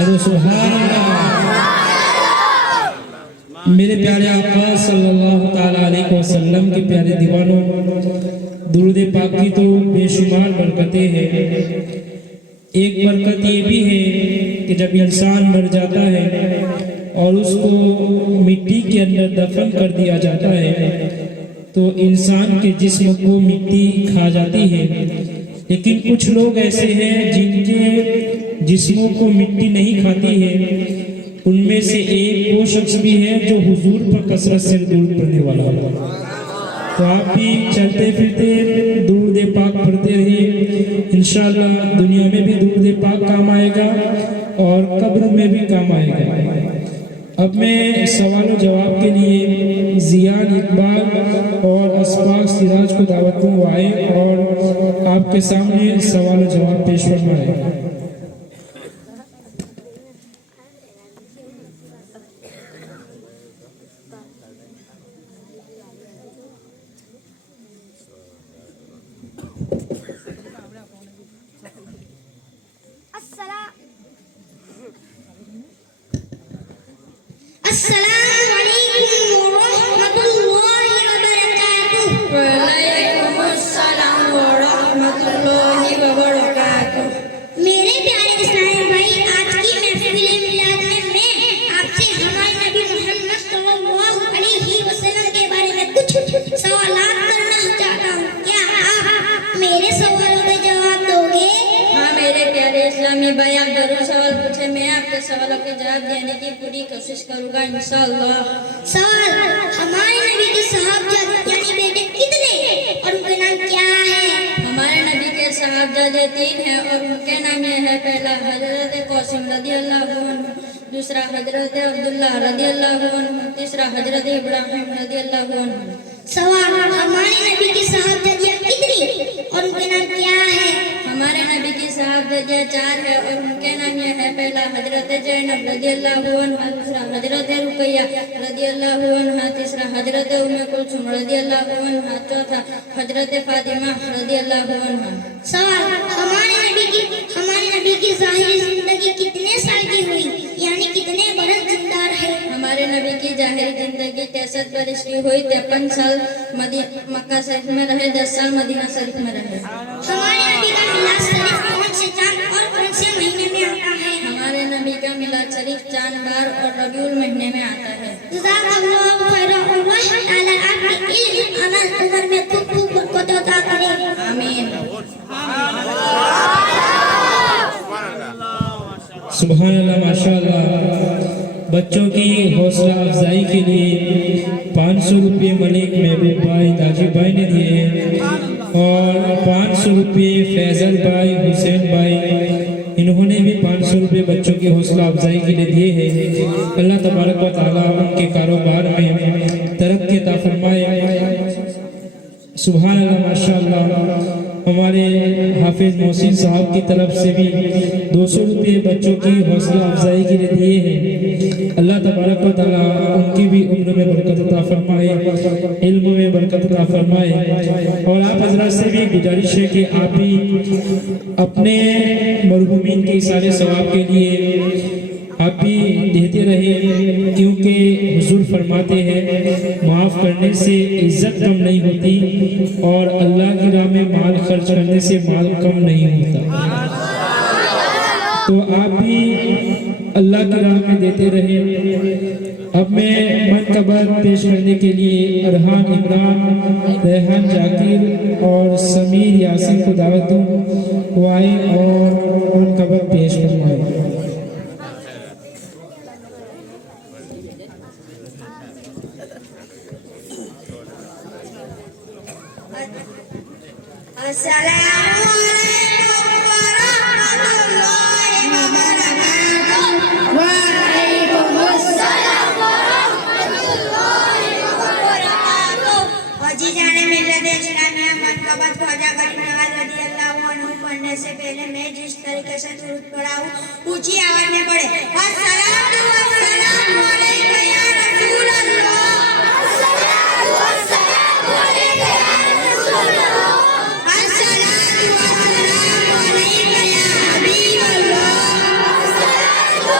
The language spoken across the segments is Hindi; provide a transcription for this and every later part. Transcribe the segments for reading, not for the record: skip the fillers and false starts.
करो सुभान अल्लाह। मेरे प्यारे आका सल्लल्लाहु ताला अलैहि वसल्लम के प्यारे दीवानों, दुरूद पाक की तो बेशुमार बरकतें हैं। एक बरकत ये भी है कि जब इंसान मर जाता है और उसको मिट्टी के अंदर दफन कर दिया जाता है तो इंसान के जिस्म को मिट्टी खा जाती है। लेकिन कुछ लोग ऐसे हैं जिनके जिस्मों को मिट्टी नहीं खाती है। उनमें से एक वो शख्स भी है जो हुजूर पर कसरत से दुरूद पढ़ने वाला है। तो आप भी चलते फिरते दुरूद पाक पढ़ते रहिए, इंशाअल्लाह दुनिया में भी दुरूद पाक काम आएगा और कब्र में भी काम आएगा। अब मैं सवाल जवाब के लिए जियान इकबाल और असफाक सिराज को दावत दूं आए और आपके सामने सवाल जवाब पेश फरमाए। भाई आप जरूर सवाल पूछे, मैं आपके सवालों के जवाब देने की पूरी कोशिश करूंगा इंशाअल्लाह। सवाल, हमारे नबी के साहबजादे यानी बेटे कितने और उनके नाम क्या है? हमारे नबी के साहबजादे 3 हैं और उनके नाम ये है। पहला हजरत कासिम रदियल्लाहु अन्हु, दूसरा हजरत अब्दुल्लाह रदियल्लाहु अन्हु, तीसरा हजरत इब्राहिम रदियल्लाहु अन्हु। सवाल, हमारे नबी की साहबजादियां कितनी और उनके नाम क्या है? हमारे नबी की साहबजादियां 4 है और उनके नाम ये है। पहला हजरत ज़ैनब रदियल्लाहु अन्हा, दूसरा हजरत रुकैया रदियल्लाहु अन्हा, तीसरा हजरत उम्मे कुलसूम रदियल्लाहु अन्हा, चौथा हजरत फातिमा रदियल्लाहु अन्हा। सवाल, हमारे नबी की जाहिरी जिंदगी कितने साल की हुई यानी कितने बरस जिंदा रहे? हमारे नबी की जाहिरी जिंदगी 63 बरस की हुई। 53 साल मक्का शरीफ में रहे, 10 साल मदीना शरीफ में रहे। हमारे नबी का मिलाद शरीफ कौन से चांद और कौन से महीने में आता है? हमारे नबी का मिलाद शरीफ चांद बार और रबीउल महीने में आता है। जज़ाकल्लाहु खैरन, अल्लाह ताला आपके इल्म अमल उम्र में खूब बरकत अता करे, आमीन। सुभान अल्लाह, माशाअल्लाह। बच्चों की हौसला अफजाई के लिए 500 रुपये मलिक महबूब भाई दाजी भाई ने दिए हैं और 500 रुपये फैजल भाई हुसैन भाई, इन्होंने भी 500 रुपये बच्चों की हौसला अफजाई के लिए दिए हैं। अल्लाह तबारक व तआला उनके कारोबार में तरक्की अता फरमाए। सुभान अल्लाह, माशाअल्लाह। हमारे हाफिज मोहसिन साहब की तरफ से भी 200 रुपये बच्चों की हौसला अफजाई के लिए दिए हैं। अल्लाह तबारक व तआला उनकी भी उम्र में बरकत अता फरमाए, इल्म में बरकत अता फरमाए। और आप हजरात से भी गुजारिश है कि आप भी अपने मरहूमीन के इसारे सवाब के लिए आप भी देते रहे, क्योंकि हुजूर फरमाते हैं माफ़ करने से इज्जत कम नहीं होती और अल्लाह की राह में माल खर्च करने से माल कम नहीं होता। तो आप भी अल्लाह की राह में देते रहे। अब मैं मनकबर पेश करने के लिए अरहान इमरान, रेहान जाकिर और समीर यासिन को दावत दूँ, वो आए और मनकबर पेश करवाए। पढ़ने से पहले मैं जिस तरीके से दुरूद पढ़ाऊं ऊंची आवाज में पढ़े। अस्सलामु अलैकुम या रसूल अल्लाह, अस्सलामु अलैकुम या रसूल अल्लाह, अस्सलामु अलैकुम या हबीब अल्लाह, अस्सलामु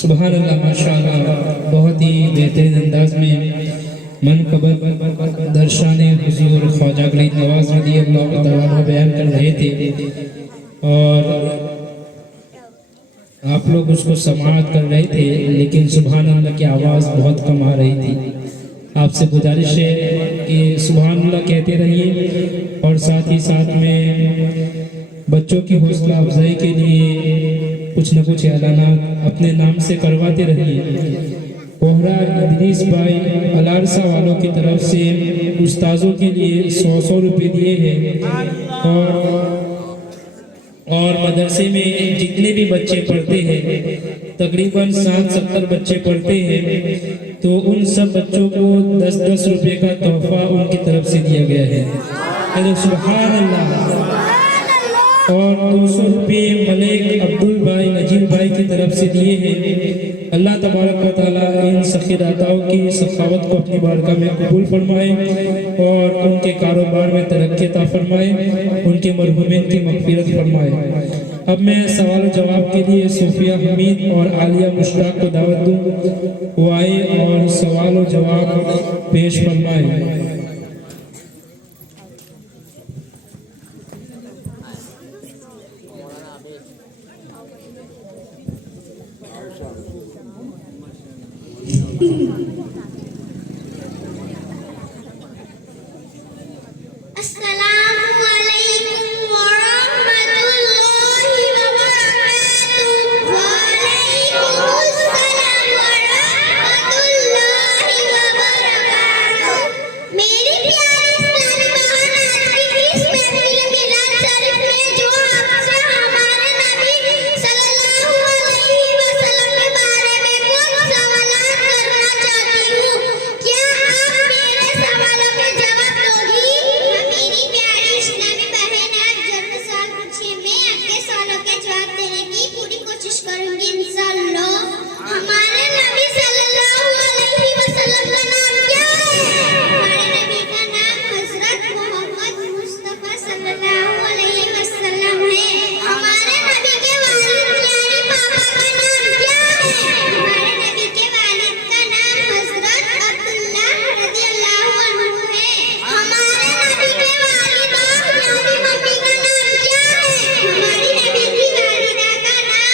सुभान अल्लाह, माशाअल्लाह, बहुत ही बेहतरीन अंदाज में मनकबर दर्शाने हुजूर ख्वाजा गरीब नवाज रज़ी अल्लाह तआला अन्हु बयान कर रहे थे और आप लोग उसको समाअत कर रहे थे, लेकिन सुभान अल्लाह की आवाज़ बहुत कम आ रही थी। आपसे गुजारिश है कि सुभान अल्लाह कहते रहिए और साथ ही साथ में बच्चों की हौसला अफजाई के लिए कुछ न कुछ ऐलानात अपने नाम से करवाते रहिए। कोहरा इदरीस भाई अलारसा वालों की तरफ से उस्ताजों के लिए 100 रुपये दिए हैं और मदरसे में जितने भी बच्चे पढ़ते हैं, तकरीबन 60-70 बच्चे पढ़ते हैं, तो उन सब बच्चों को 10-10 रुपये का तोहफा उनकी तरफ से दिया गया है। तो सुभान अल्लाह। और 200 रुपये मलिक अब्दुल भाई नजीर भाई की तरफ से दिए हैं। अल्लाह तबारक व तआला इन सखीदाताओं की सखावत को अपनी बारगाह में कबूल फरमाए और उनके कारोबार में तरक्की अता फरमाए, उनके मरहूमीन की मग़फ़िरत फरमाए। अब मैं सवाल जवाब के लिए सूफिया हमीद और आलिया मुश्ताक को दावत दूँ, वो आए और सवाल और जवाब पेश फरमाए। अस्सलामु अलैकुम व रहमतुल्लाहि व बरकातुहू। वालेकुमुस्सलाम व रहमतुल्लाहि व बरकातुहू। मेरी प्यारी इस्लामी बहन, आज की इस महफिल मिलाद शरीफ में जो आपसे हमारे नबी सल्लल्लाहु अलैहि वसल्लम के बारे में कुछ सवालात करना चाहती हूँ। क्या आप मेरे सवालों के जवाब दोगी? मेरी प्यारी इस्लामी बहन, आप जल्द सवाल पूछिए, मैं आपके सवालों के जवाब देने की पूरी कोशिश करूंगी इंशाअल्लाह। हमारे नबी सल्लल्लाहु अलैहि वसल्लम का नाम क्या है? हमारे नबी का नाम हजरत मोहम्मद मुस्तफा सल्लल्लाहु अलैहि वसल्लम है। हमारे नबी के वालिद यानी पापा का नाम क्या है? हमारे नबी के वालिद का नाम हजरत अब्दुल्लाह रज़ियल्लाहु अन्हु है। हमारे नबी के वालिदा यानी मम्मी का नाम क्या है? हमारी नबी की वालिदा का नाम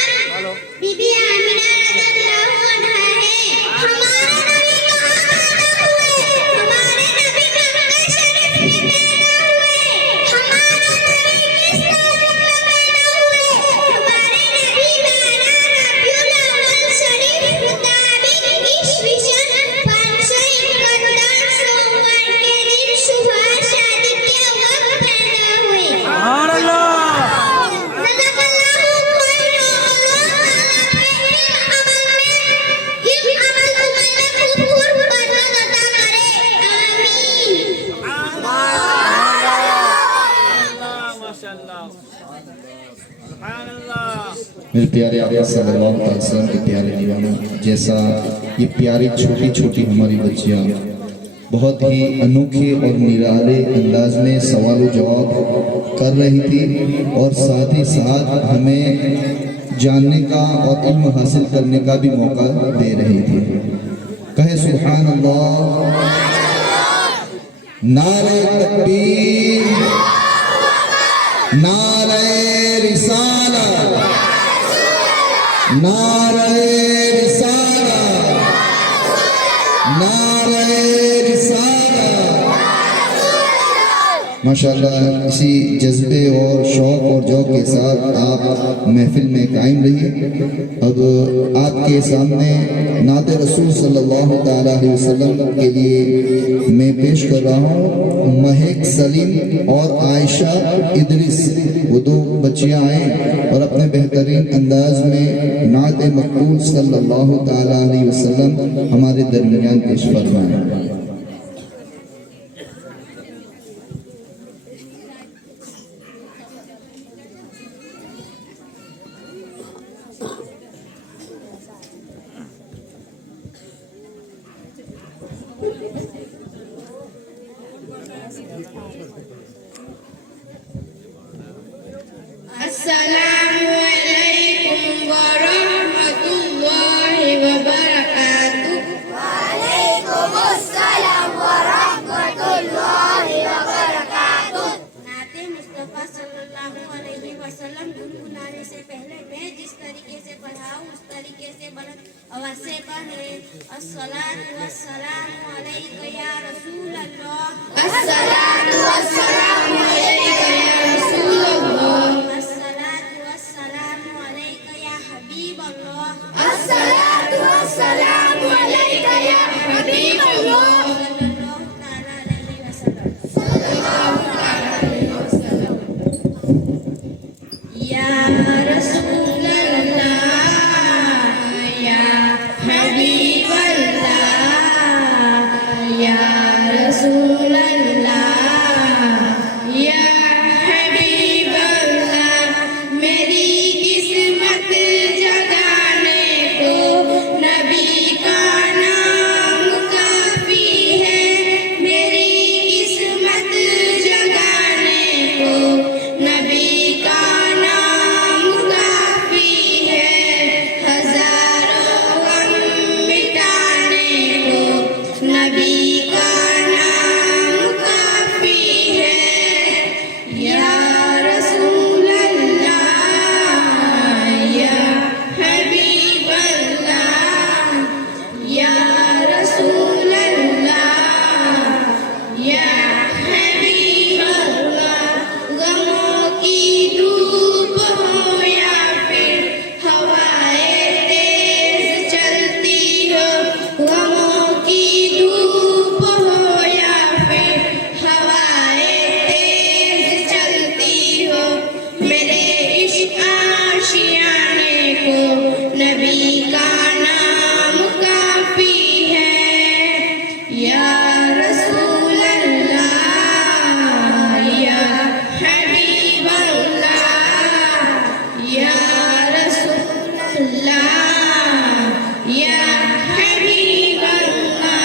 बीबी आमिना रज़ियल्लाहु अन्हा है। हमारे नबी कहाँ पैदा हुए? हमारे नबी मक्का शरीफ में पैदा हुए। हमारे नबी किस तारीख में पैदा हुए? हमारे नबी 12 रबीउल अव्वल शरीफ मुताबिक ईस्वी सन 551 सोमवार के दिन सुबह शादी के वक्त पैदा हुए। मेरे प्यारे आका सल्लल्लाहु अलैहि वसल्लम के प्यारे दीवानों, जैसा ये प्यारी छोटी छोटी हमारी बच्चियाँ बहुत ही अनोखे और निराले अंदाज में सवाल जवाब कर रही थी और साथ ही साथ हमें जानने का और इल्म हासिल करने का भी मौका दे रही थी। कहे सुभान अल्लाह। नारे तकबीर, नारे रिसालत, नारे रिसालत, नारे रिसालत। माशाल्लाह, इसी जज्बे और शौक़ और जौक़ के साथ आप महफिल में कायम रहिए। अब आपके सामने नात रसूल सल्लल्लाहु ताला अलैहि वसल्लम के लिए मैं पेश कर रहा हूँ महक सलीम और आयशा इदरीस। वो दो बच्चियाँ आए और अपने बेहतरीन अंदाज में नात मक़बूल सल्लल्लाहु ताला अलैहि वसल्लम हमारे दरमियान पेश फरमाएं। अस्सलामु अलैकुम व रहमतुल्लाहि हल्के से बुलंद आवाज से पढ़े अस्सलातु वस्सलामु अलैका या रसूल अल्लाह अस्सलातु वस्सलामु अलैका या रसूल अल्लाह अस्सलातु वस्सलामु अलैका या हबीब अल्लाह अस्सलातु वस्सलामु अलैका या हबीब अल्लाह सल्लल्लाहु तआला अलैहि वसल्लम सल्लल्लाहु तआला अलैहि वसल्लम या रसूल अल्लाह या हबीब अल्लाह या रसूल अल्लाह या हबीब अल्लाह मेरी किस्मत जगाने को नबी का नाम काफी है मेरी किस्मत जगाने को नबी का नाम काफी है हजारों गम मिटाने को नबी का नाम काफी है या रसूल अल्लाह या हबीब अल्लाह या रसूल अल्लाह या हबीब अल्लाह गमों की धूप हो या फिर हवाएं तेज चलती हो गमों की धूप हो या फिर हवाएं तेज चलती हो मेरे इश्क आशियाने को नबी का नाम काफी है या रसूल अल्लाह या हबीब अल्लाह या रसूल अल्लाह या हबीब अल्लाह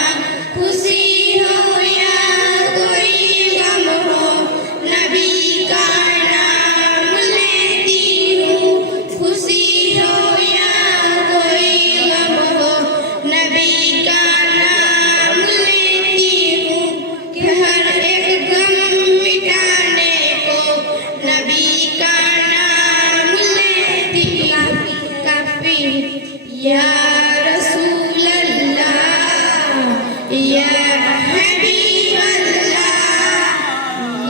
खुशी हो या कोई गम हो नबी का नाम लेती हूँ खुशी हो या कोई गम हो नबी का नाम लेती हूँ कि हर एक गम मिटाने को नबी का नाम लेती हूँ काफी या रसूल अल्लाह या हबीब अल्लाह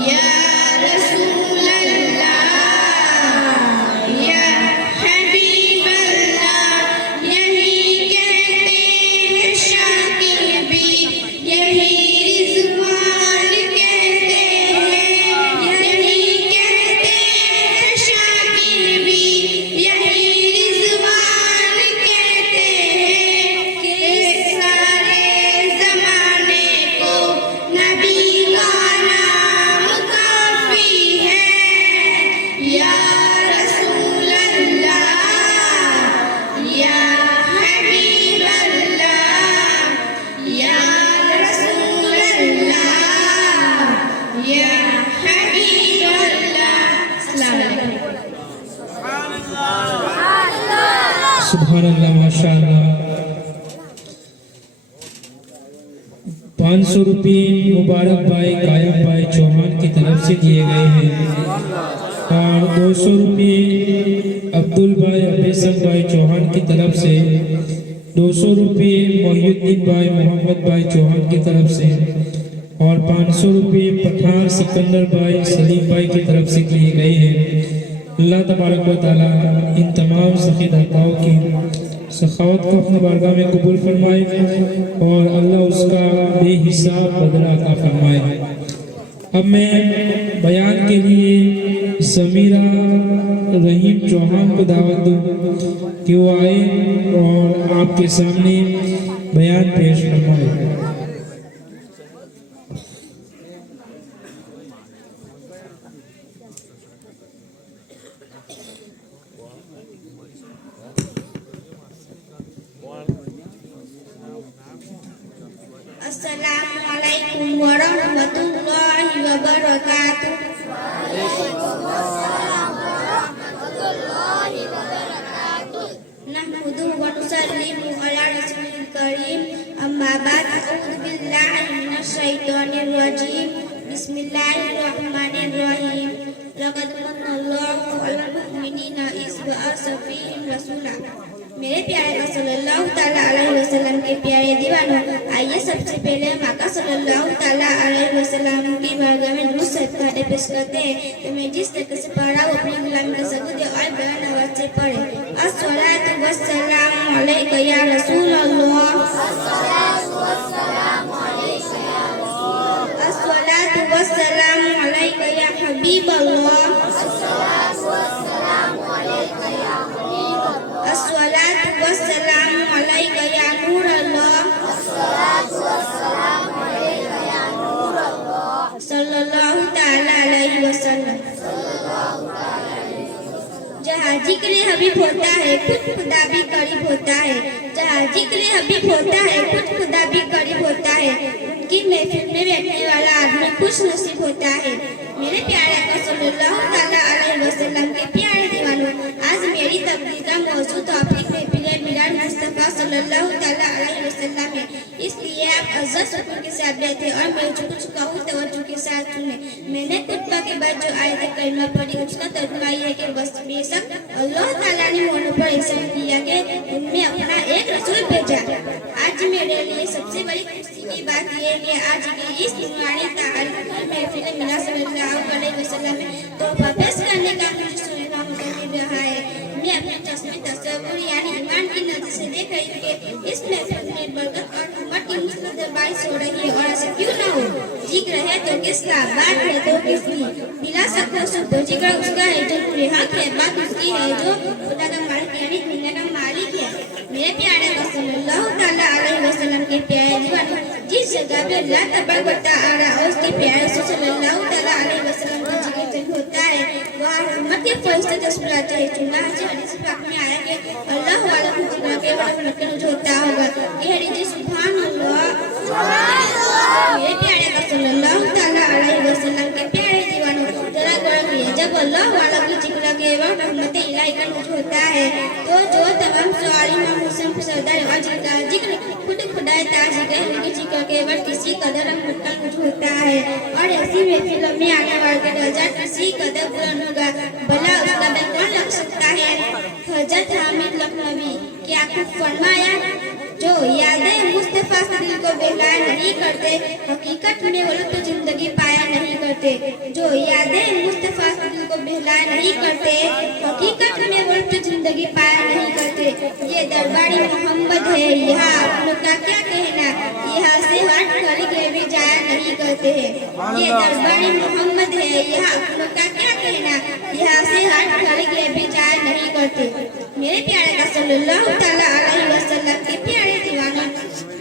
या रसूल अल्लाह या हबीब अल्लाह यही कहते हैं शाकिर भी यही रिज़वान कहते हैं यही कहते हैं शाकिर भी यही रिज़वान कहते हैं कि सारे ज़माने को नबी का नाम काफी है या रसूल अल्लाह या हबीब अल्लाह या रसूल अल्लाह या हबीब अल्लाह अस्सलाम वालेकुम सुभान अल्लाह माशाअल्लाह 500 रुपये मुबारक भाई कायम भाई चौहान की तरफ से दिए गए हैं और 200 रुपये अब्दुल भाई अबेसन भाई चौहान की तरफ से 200 रुपये मोहिउद्दीन भाई मोहम्मद भाई चौहान की तरफ से और 500 रुपये पठान सिकंदर भाई सलीम भाई की तरफ से किए गए हैं अल्लाह तबारक व तआला इन तमाम सखी दाताओं की सखावत को अपनी बारगाह में कबूल फरमाए और अल्लाह उसका बेहिसाब बदला अता फरमाए। अब मैं बयान के लिए समीरा रहीम चौहान को दावत दूं कि वो आए और आपके सामने बयान पेश फरमाए। अस्सलामुअलैकुम वरहमतुल्लाहि वबरकातुह। नहमदुहु व नुसल्लिमु अला रसूलिल करीम अम्मा बाद अऊज़ु बिल्लाहि मिनश शैतानिर रजीम बिस्मिल्लाहिर रहमानिर रहीम लक़द मन्नल्लाहु अलल मुमिनीना इज़ बअसा फ़ीहिम रसूला मेरे प्यारे का सल्लल्लाहु ताला अलैहि वसल्लम के प्यारे दीवानों, आइए सबसे पहले हम आका सल्लल्लाहु ताला अलैहि वसल्लम की बारगाह में दुरूद सलाम पेश करते हैं। तो मैं जिस तरह से पढ़ रहा हूँ अपनी गुलामी का सबूत और बयान आवाज से पढ़े। अस्सलातु वस्सलामु अलैका या रसूल अल्लाह, अस्सलातु वस्सलामु अलैका या हबीब अल्लाह, अस्सलातु वस्सलामु अलैका या नूर अल्लाह, सल्लल्लाहु ताला अलैहि वसल्लम। जहाँ जिक्र हबीब होता है खुद खुदा भी करीब होता है। जहाँ जिक्र हबीब होता है खुद खुदा भी करीब होता है। उनकी महफिल में बैठने वाला आदमी खुश नसीब होता है। मेरे प्यारे आका सल्लल्लाहु ताला अलैहि वसल्लम के प्यारे दीवानों, आज मेरी तकरीर का मौजू टॉपिक महफिल मिलाद मुस्तफा सल्लल्लाहु ताला अलैहि वसल्लम है। इसलिए आप अज़्ज़त सुकून के साथ बैठे और मैं जो कुछ कहूँ तवज्जो के साथ सुने। मैंने खुतबा के बाद जो आयत कलमा पढ़ी उसका तर्जुमा ये है कि बस बेशक अल्लाह ताला ने मोहम्मद पर एहसान किया कि उनमें अपना एक रसूल भेजा। आज मेरे लिए सबसे बड़ी खुशी की बात यह है आज की इस नूरानी तारीख महफिल मिलाद सल्लल्लाहु अलैहि वसल्लम में तोहफा पेश करने का मुझे सुनना मुमकिन रहा है। मैं अपने चश्मे तसव्वुर यानी ईमान की नजर से देख रही हूँ कि इस महफिल में बरकत और उम्मत की मुस्लिम दरबारी हो रही है। और ऐसा क्यों ना हो, जिक्र है तो किसका, बात है तो किसकी। बिला शक व शुबह जिक्र उसका है जो पूरे हक है, बात उसकी है जो खुदा का मालिक यानी दुनिया का मालिक है। मेरे प्यारे का सल्लल्लाहु ताला अलैहि वसल्लम के प्यारे दीवानों, जिस जगह पे अल्लाह तबारक व तआला और उसके प्यारे सल्लल्लाहु ताला अलैहि वसल्लम का जिक्र होता है वह रहमत के फरिश्ते तस्बीहाते हैं। चुनांचे हदीस पाक में आया कि अल्लाह वाला को जिक्र के बाद रहमत होता होगा। ये हदीस सुभान अल्लाह। मेरे प्यारे का सल्लल्लाहु ताला अलैहि वसल्लम के प्यारे दीवानों, जरा गौर कीजिए, जब अल्लाह वाला की जिक्र के बाद रहमत इलाही का नुज़ूल होता है तो जो तमाम सवाली इमाम हुसैन को सरदार और जिक्र खुद खुदाए ताज़ी के उनकी जिक्र के बाद किसी कदर रहमत का नुज़ूल होता है। और ऐसी महफिल में आने वाले का दर्जा किसी कदर बुलंद होगा, भला उसका दर कौन लग सकता है। हज़रत हामिद लखनवी क्या खूब फरमाया, जो यादें मुस्तफा से दिल को बेकार नहीं करते हकीकत में वो लोग तो जिंदगी पाया नहीं करते। जो यादें मुस्तफा से दिल को बेकार नहीं करते हकीकत में वो लोग तो जिंदगी पाया नहीं करते। ये दरबारी मोहम्मद है, यहाँ आप लोग का क्या कहना, यहाँ से हट कर के भी जाया नहीं करते हैं। ये दरबारी मोहम्मद है, यहाँ आप लोग का क्या कहना, यहाँ से हट कर के भी जाया नहीं करते। मेरे प्यारे का सल्लल्लाहु ताला अलैहि वसल्लम के प्यारे दीवानों,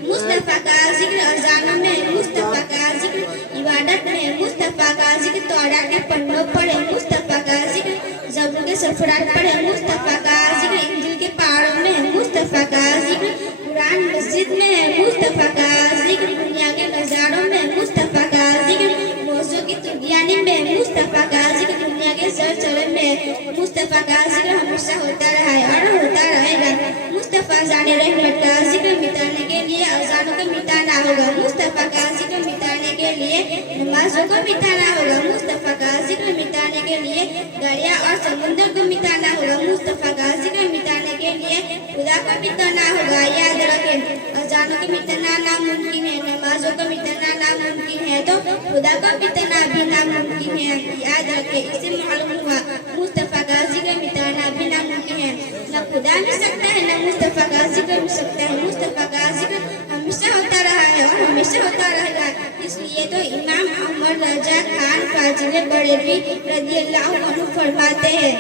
मुस्तफा का जिक्र अज़ानों में, मुस्तफा का जिक्र इबादत में, मुस्तफा का जिक्र तौरात के पन्नों पर है, मुस्तफा का जिक्र ज़बूर के सफ़रात पर है, मुस्तफा का जिक्र इंजील के पहाड़ों में है, मुस्तफा का जिक्र कुरान मस्जिद में है, मुस्तफा का जिक्र दुनिया के नज़ारों में, मुस्तफा का जिक्र मौजू की तुर्गियानी में, मुस्तफा का जिक्र दुनिया के सरचरे में, मुस्तफा का जिक्र हमेशा होता रहा है और होता रहेगा। मुस्तफा जाने रहमत का जिक्र मिटाने के लिए अज़ानों को मिटाना होगा, मुस्तफा का जिक्र मिटाने के लिए नमाजों को मिटाना होगा, मुस्तफा का जिक्र मिटाने के लिए दरिया और समुद्र को मिटाना होगा, मुस्तफा का जिक्र मिटाने के लिए खुदा को मिटाना होगा। याद रखें, अज़ानों को मिटाना नामुमकिन है, नमाजों को मिटाना नामुमकिन है तो खुदा को मिटाना भी नामुमकिन है। याद रखें, इससे मालूम हुआ मुस्तफा का जिक्र मिटाना भी नामुमकिन है। न खुदा मिल सकता है न मुस्तफा का जिक्र मिल सकता है। मुस्तफा का जिक्र हमेशा होता रहा है और हमेशा होता रहेगा। इसलिए तो इमाम अहमद रजा खान फाजिल बरेलवी रज़ियल्लाहु अन्हु फरमाते हैं,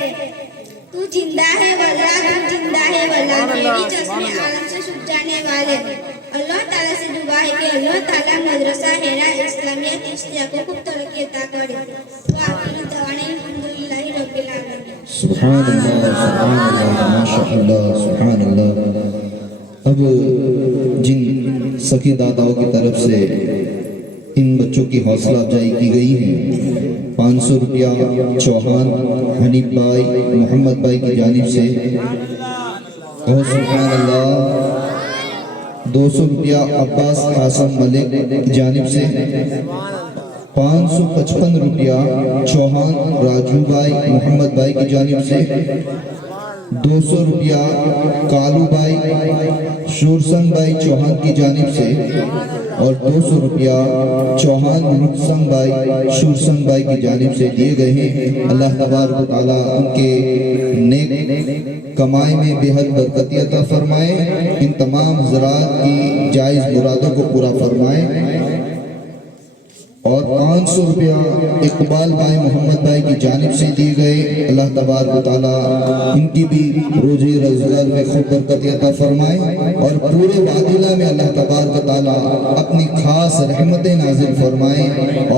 तू जिंदा है वल्लाह, तू जिंदा है वल्लाह, मेरी चश्मे आलम से छुप जाने वाले। अल्लाह ताला से दुआ है कि अल्लाह ताला मदरसा हेरा इस्लामिया चिश्तिया को खूब तरक्की अता करे। वाक़ई दवाने अल्हम्दुलिल्लाह रब्बिल आलमीन। सुभान अल्लाह, माशाअल्लाह, सुभान अल्लाह। अब जिन सखी दादाओं की तरफ से इन बच्चों की हौसला अफजाई की गई है, 500 रुपया चौहान हनीफ भाई मोहम्मद भाई की जानिब से और सुभान अल्लाह 200 रुपया अब्बास आसम मलिक की जानिब से, 555 रुपया चौहान राजू भाई मोहम्मद भाई की जानिब से 200 रुपया कालू भाई शूरसंग भाई चौहान की जानिब से और 200 रुपया चौहान रुखसंग भाई शूरसंग भाई की जानिब से दिए गए हैं। अल्लाह तबारक व तआला उनके नेक कमाई में बेहद बरकती अता फरमाए, इन तमाम ज़रात की जायज़ मुरादों को पूरा फरमाए। और 500 रुपया इकबाल भाई मोहम्मद भाई की जानिब से दिए गए। अल्लाह तबारक व तआला इनकी भी रोज़ी रोज़गार में खूब बरकत अता फरमाए और पूरे वादिला में अल्लाह तबारक व तआला अपनी खास रहमतें नाजिल फरमाए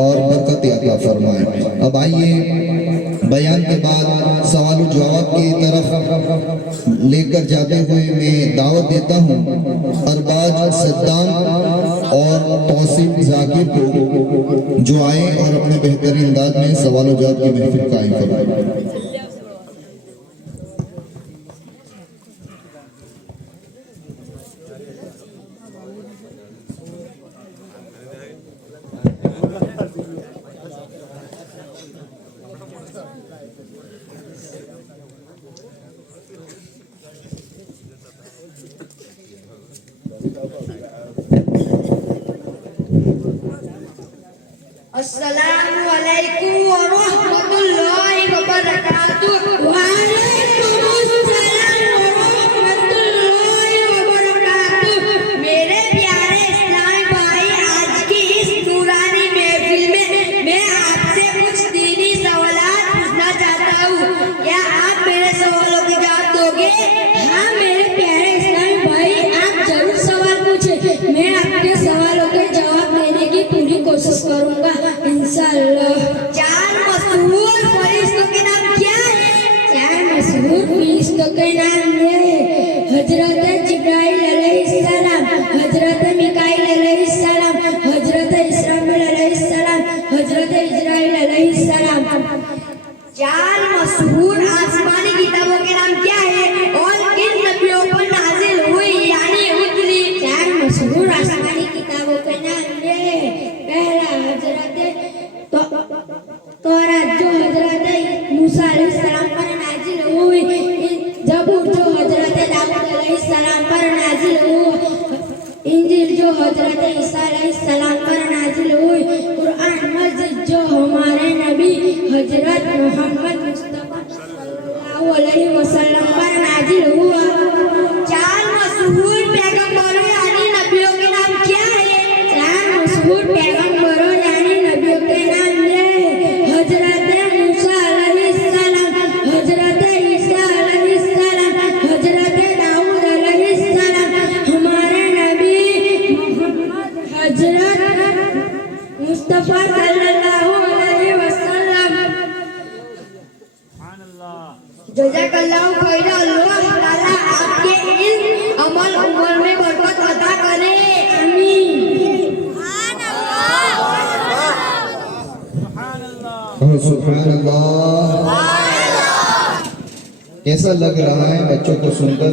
और बरकत अता फरमाए। अब आइए बयान के बाद सवाल जवाब की तरफ लेकर जाते हुए मैं दावत देता हूँ अरबाज सद्दाम और तौसीफ जाकिर को जो आए और अपने बेहतरीन अंदाज में सवाल जवाब की महफिल कायम करवाएं। अस्सलामु अलैकुम व रहमतुल्लाहि व बरकातुहू। वालेकुम अस्सलाम व रहमतुल्लाहि व बरकातुहू। मेरे प्यारे इस्लामी भाई, आज की इस नूरानी महफिल में मैं आपसे कुछ दीनी सवालात पूछना चाहता हूँ। क्या आप मेरे सवालों के जवाब दोगे? हाँ मेरे प्यारे इस्लामी भाई, आप जरूर सवाल पूछे, मैं आपके सवालों के जवाब देने की पूरी कोशिश करूँगा इंशाअल्लाह। 4 मशहूर फरिश्तों के नाम क्या है? 4 मशहूर फरिश्तों के नाम ये है हजरत जिब्राइल अलैहिस्सलाम, हजरत मिकाईल अलैहिस्सलाम, हजरत इसराफील अलैहिस्सलाम, हजरत इजराइल अलैहिस्सलाम। 4 मशहूर आसमानी किताबों के नाम क्या है और किन नबियों पर नाजिल हुई यानी उतरी? 4 मशहूर आसमानी किताबों के नाम ये है, पहला हजरत तौरात जो हजरत मूसा अलैहिस्सलाम पर नाजिल हुई, जबूर जो हजरत दाऊद अलैहिस्सलाम पर नाजिल हुई, इंजील जो हजरत ईसा अलैहिस्सलाम पर नाजिल हुई, कुरान मजीद जो हमारे नबी हजरत मोहम्मद मुस्तफा सल्लल्लाहु अलैहि वसल्लम पर नाजिल हुआ। 4 मशहूर पैगंबरों यानी नबियों के नाम क्या है? 4 मशहूर पैगंबरों यानी नबियों के नाम ये हजरत मूसा अलैहिस्सलाम, हजरत ईसा अलैहिस्सलाम, हजरत दाऊद अलैहिस्सलाम, हमारे नबी मोहम्मद हजरत मुस्तफा सल्लल्लाहु अलैहि वसल्लम। जज़ाकल्लाहु खैरा। अल्लाह ताला आपके इल्म अमल उम्र में बरकत अता करे, आमीन। सुभान अल्लाह। कैसा लग रहा है बच्चों को सुनकर?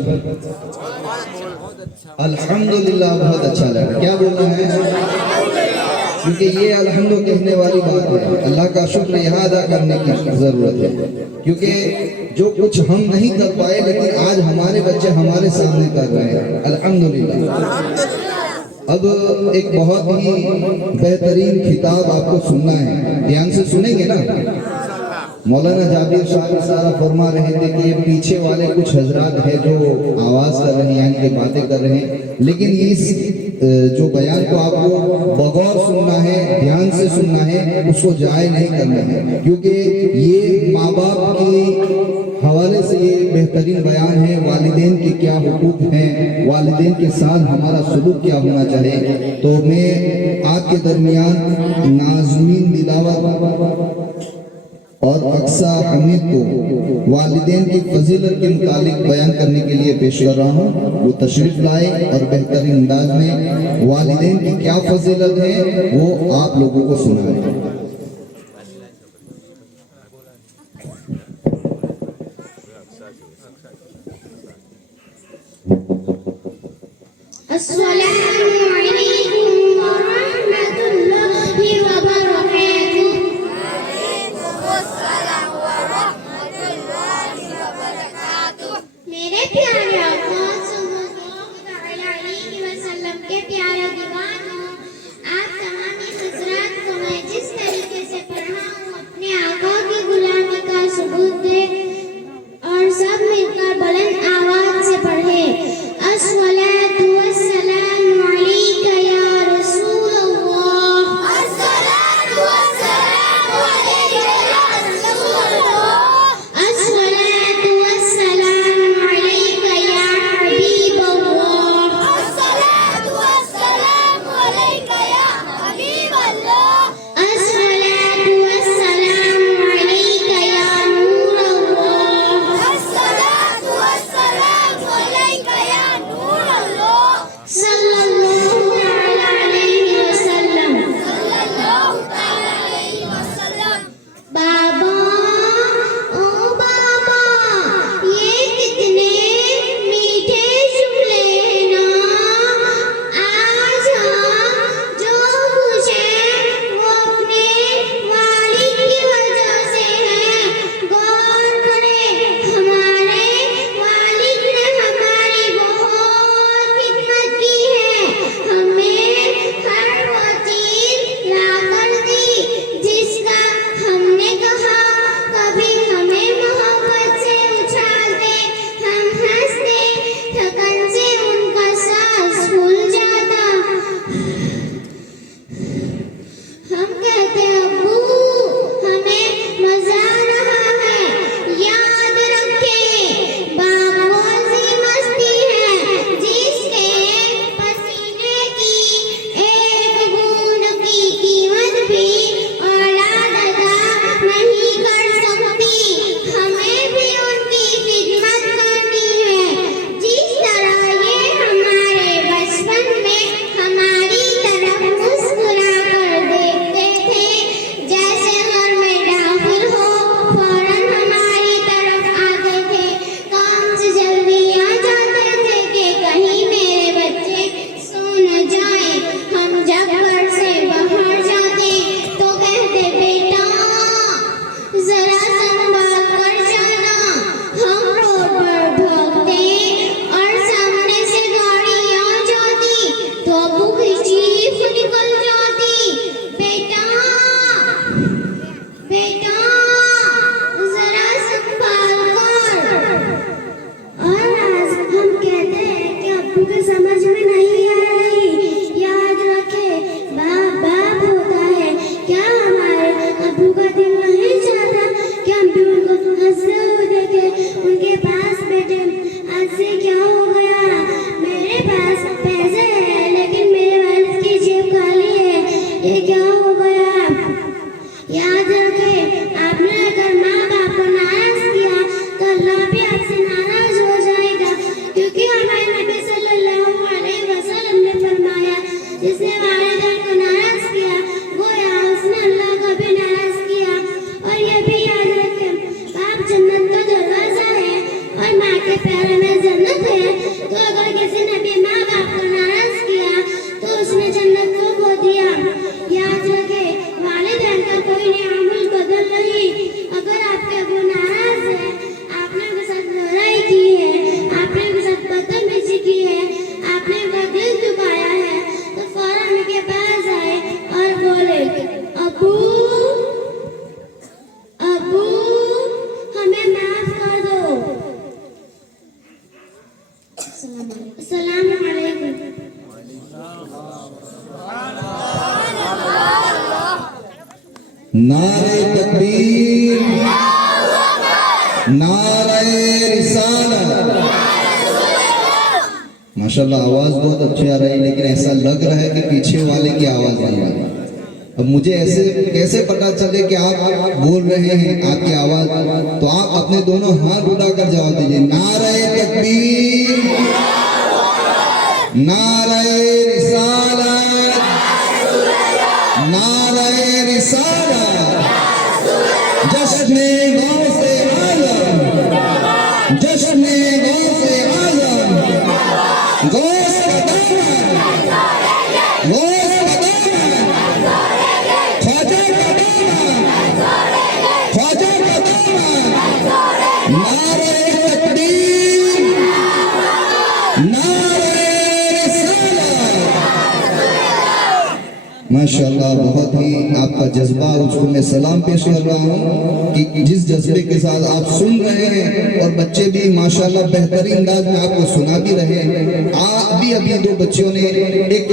अल्हम्दुलिल्लाह, बहुत अच्छा लगा। क्या बोलना है? क्योंकि ये अल्हम्दुलिल्लाह कहने वाली बात है, अल्लाह का शुक्र यहाँ अदा करने की जरूरत है, क्योंकि जो कुछ हम नहीं कर पाए लेकिन आज हमारे बच्चे हमारे सामने कर रहे हैं, अल्हम्दुलिल्लाह। अब एक बहुत ही बेहतरीन खिताब आपको सुनना है, ध्यान से सुनेंगे ना। मौलाना जाबिर साहब इशारा फरमा रहे थे कि ये पीछे वाले कुछ हजरात है जो आवाज कर रहे हैं यानी कि बातें कर रहे हैं, लेकिन इस जो बयान को आपको बगौर सुनना है, ध्यान से सुनना है, उसको जाय नहीं करना है, क्योंकि ये माँ बाप की हवाले से ये बेहतरीन बयान है। वालिदैन के क्या हुकूक हैं, वालिदैन के साथ हमारा सलूक क्या होना चाहिए। तो मैं आपके दरमियान नाज़मीन दिलावर और अक्सा हमीद को वालिदैन की फजीलत के मुतालिक बयान करने के लिए पेश कर रहा हूँ। वो तशरीफ लाए और बेहतरीन अंदाज में वालिदैन की क्या फजीलत है वो आप लोगों को सुनाए। अस्सलामु अलैकुम व रहमतुल्लाहि व बरकातुहू। वालेकुम अस्सलाम व रहमतुल्लाहि व बरकातुहू। अस्सलामु अलैकुम। नारे तकबीर, नारे रिसालत। माशाल्लाह आवाज बहुत अच्छी आ रही है, लेकिन ऐसा लग रहा है कि पीछे वाले की आवाज नहीं आ रही। अब मुझे ऐसे कैसे पता चले कि आप बोल रहे हैं, आपकी आवाज? तो आप अपने दोनों हाथ उठाकर जवाब दीजिए। नारे तकबीर, नारे रिसालत, नारे रिसालत। जश्ने गौसे आज़म, जश्ने गौसे आज़म, गौस का दामन, गौस का दामन, ख्वाजा का दामन, ख्वाजा का दामन। नारे तकबीर, नारे रिसालत। माशाल्लाह, बहुत ही आपका जज्बा, उसको मैं सलाम पेश कर रहा हूँ कि जिस जज्बे के साथ आप सुन रहे हैं, और बच्चे भी माशाल्लाह बेहतरीन अंदाज में आपको सुना भी रहे हैं। अभी दो बच्चों ने एक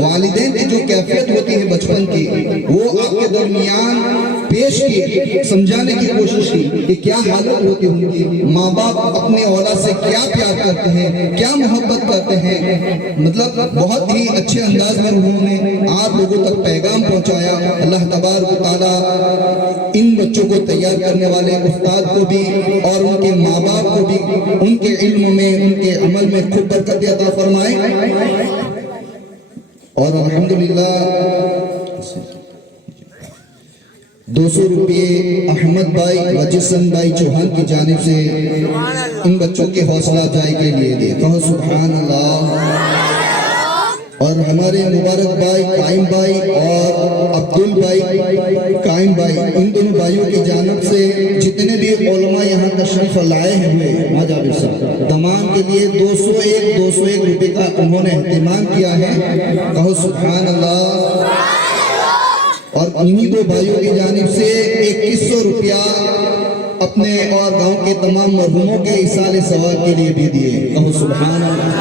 वालिदैन की जो कैफियत होती है बचपन की, वो आपके दरमियान पेश की, समझाने की कोशिश की कि क्या हालत होती है उनकी, माँ बाप अपने औलाद से क्या प्यार करते हैं, क्या मोहब्बत करते हैं। मतलब बहुत ही अच्छे अंदाज में उन्होंने आप लोगों तक पैगाम पहुंचाया। अल्लाह तबारक व तआला इन बच्चों को तैयार करने वाले उस्ताद को भी और उनके माँ बाप को भी उनके इल्म में, उनके अमल में खूब बरकत अता फरमाए। और अल्हम्दुलिल्लाह 200 रुपये अहमद भाई व जिसन भाई चौहान की जानिब से इन बच्चों के हौसला अफजाई के लिए दिए। कहो सुभान अल्लाह। और हमारे मुबारक भाई काइम भाई और अब्दुल भाई काइम भाई, इन दोनों भाइयों की जानिब से जितने भी उलमा यहाँ तशरीफ लाए हुए माजाबिर साहब, तमाम के लिए 201 रुपये का उन्होंने एहतमाम किया है। कहो सुभान अल्लाह। और इन्हीं दो भाइयों की जानिब से 2100 रुपया अपने और गांव के तमाम मरहूमों के इसाले सवाब के लिए भी दिए। कहो सुभान अल्लाह।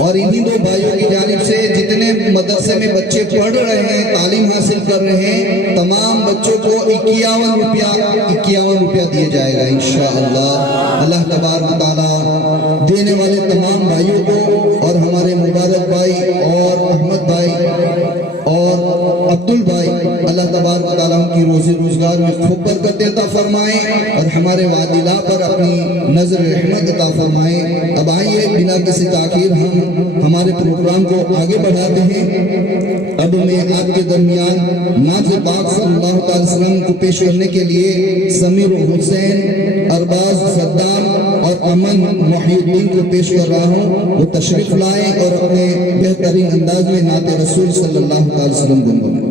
और इन्हीं दो भाइयों की जानिब से जितने मदरसे में बच्चे पढ़ रहे हैं, तालीम हासिल कर रहे हैं, तमाम बच्चों को 51 रुपया दिया जाएगा इंशाअल्लाह। अल्लाह तबारक व तआला देने वाले तमाम भाइयों को और हमारे मुबारक भाई और अहमद भाई और अब्दुल भाई, अल्लाह तबारक व तआला उनकी रोजी रोजगार में खूब बरकत अता फरमाए और हमारे वादिला पर अपनी नजर रहमत अता फरमाए। अब आइए बिना किसी ताखीर हम हमारे प्रोग्राम को आगे बढ़ाते हैं। अब मैं आपके दरमियान नाज़ पाक सल्लल्लाहु अलैहि वसल्लम को पेश करने के लिए समीर हुसैन, अरबाज सद्दाम और अमन मोहिउद्दीन को पेश कर रहा हूँ। वो तशरीफ लाए और अपने बेहतरीन अंदाज में नाते रसूल सल्लल्लाहु अलैहि वसल्लम गुनगुनाएं।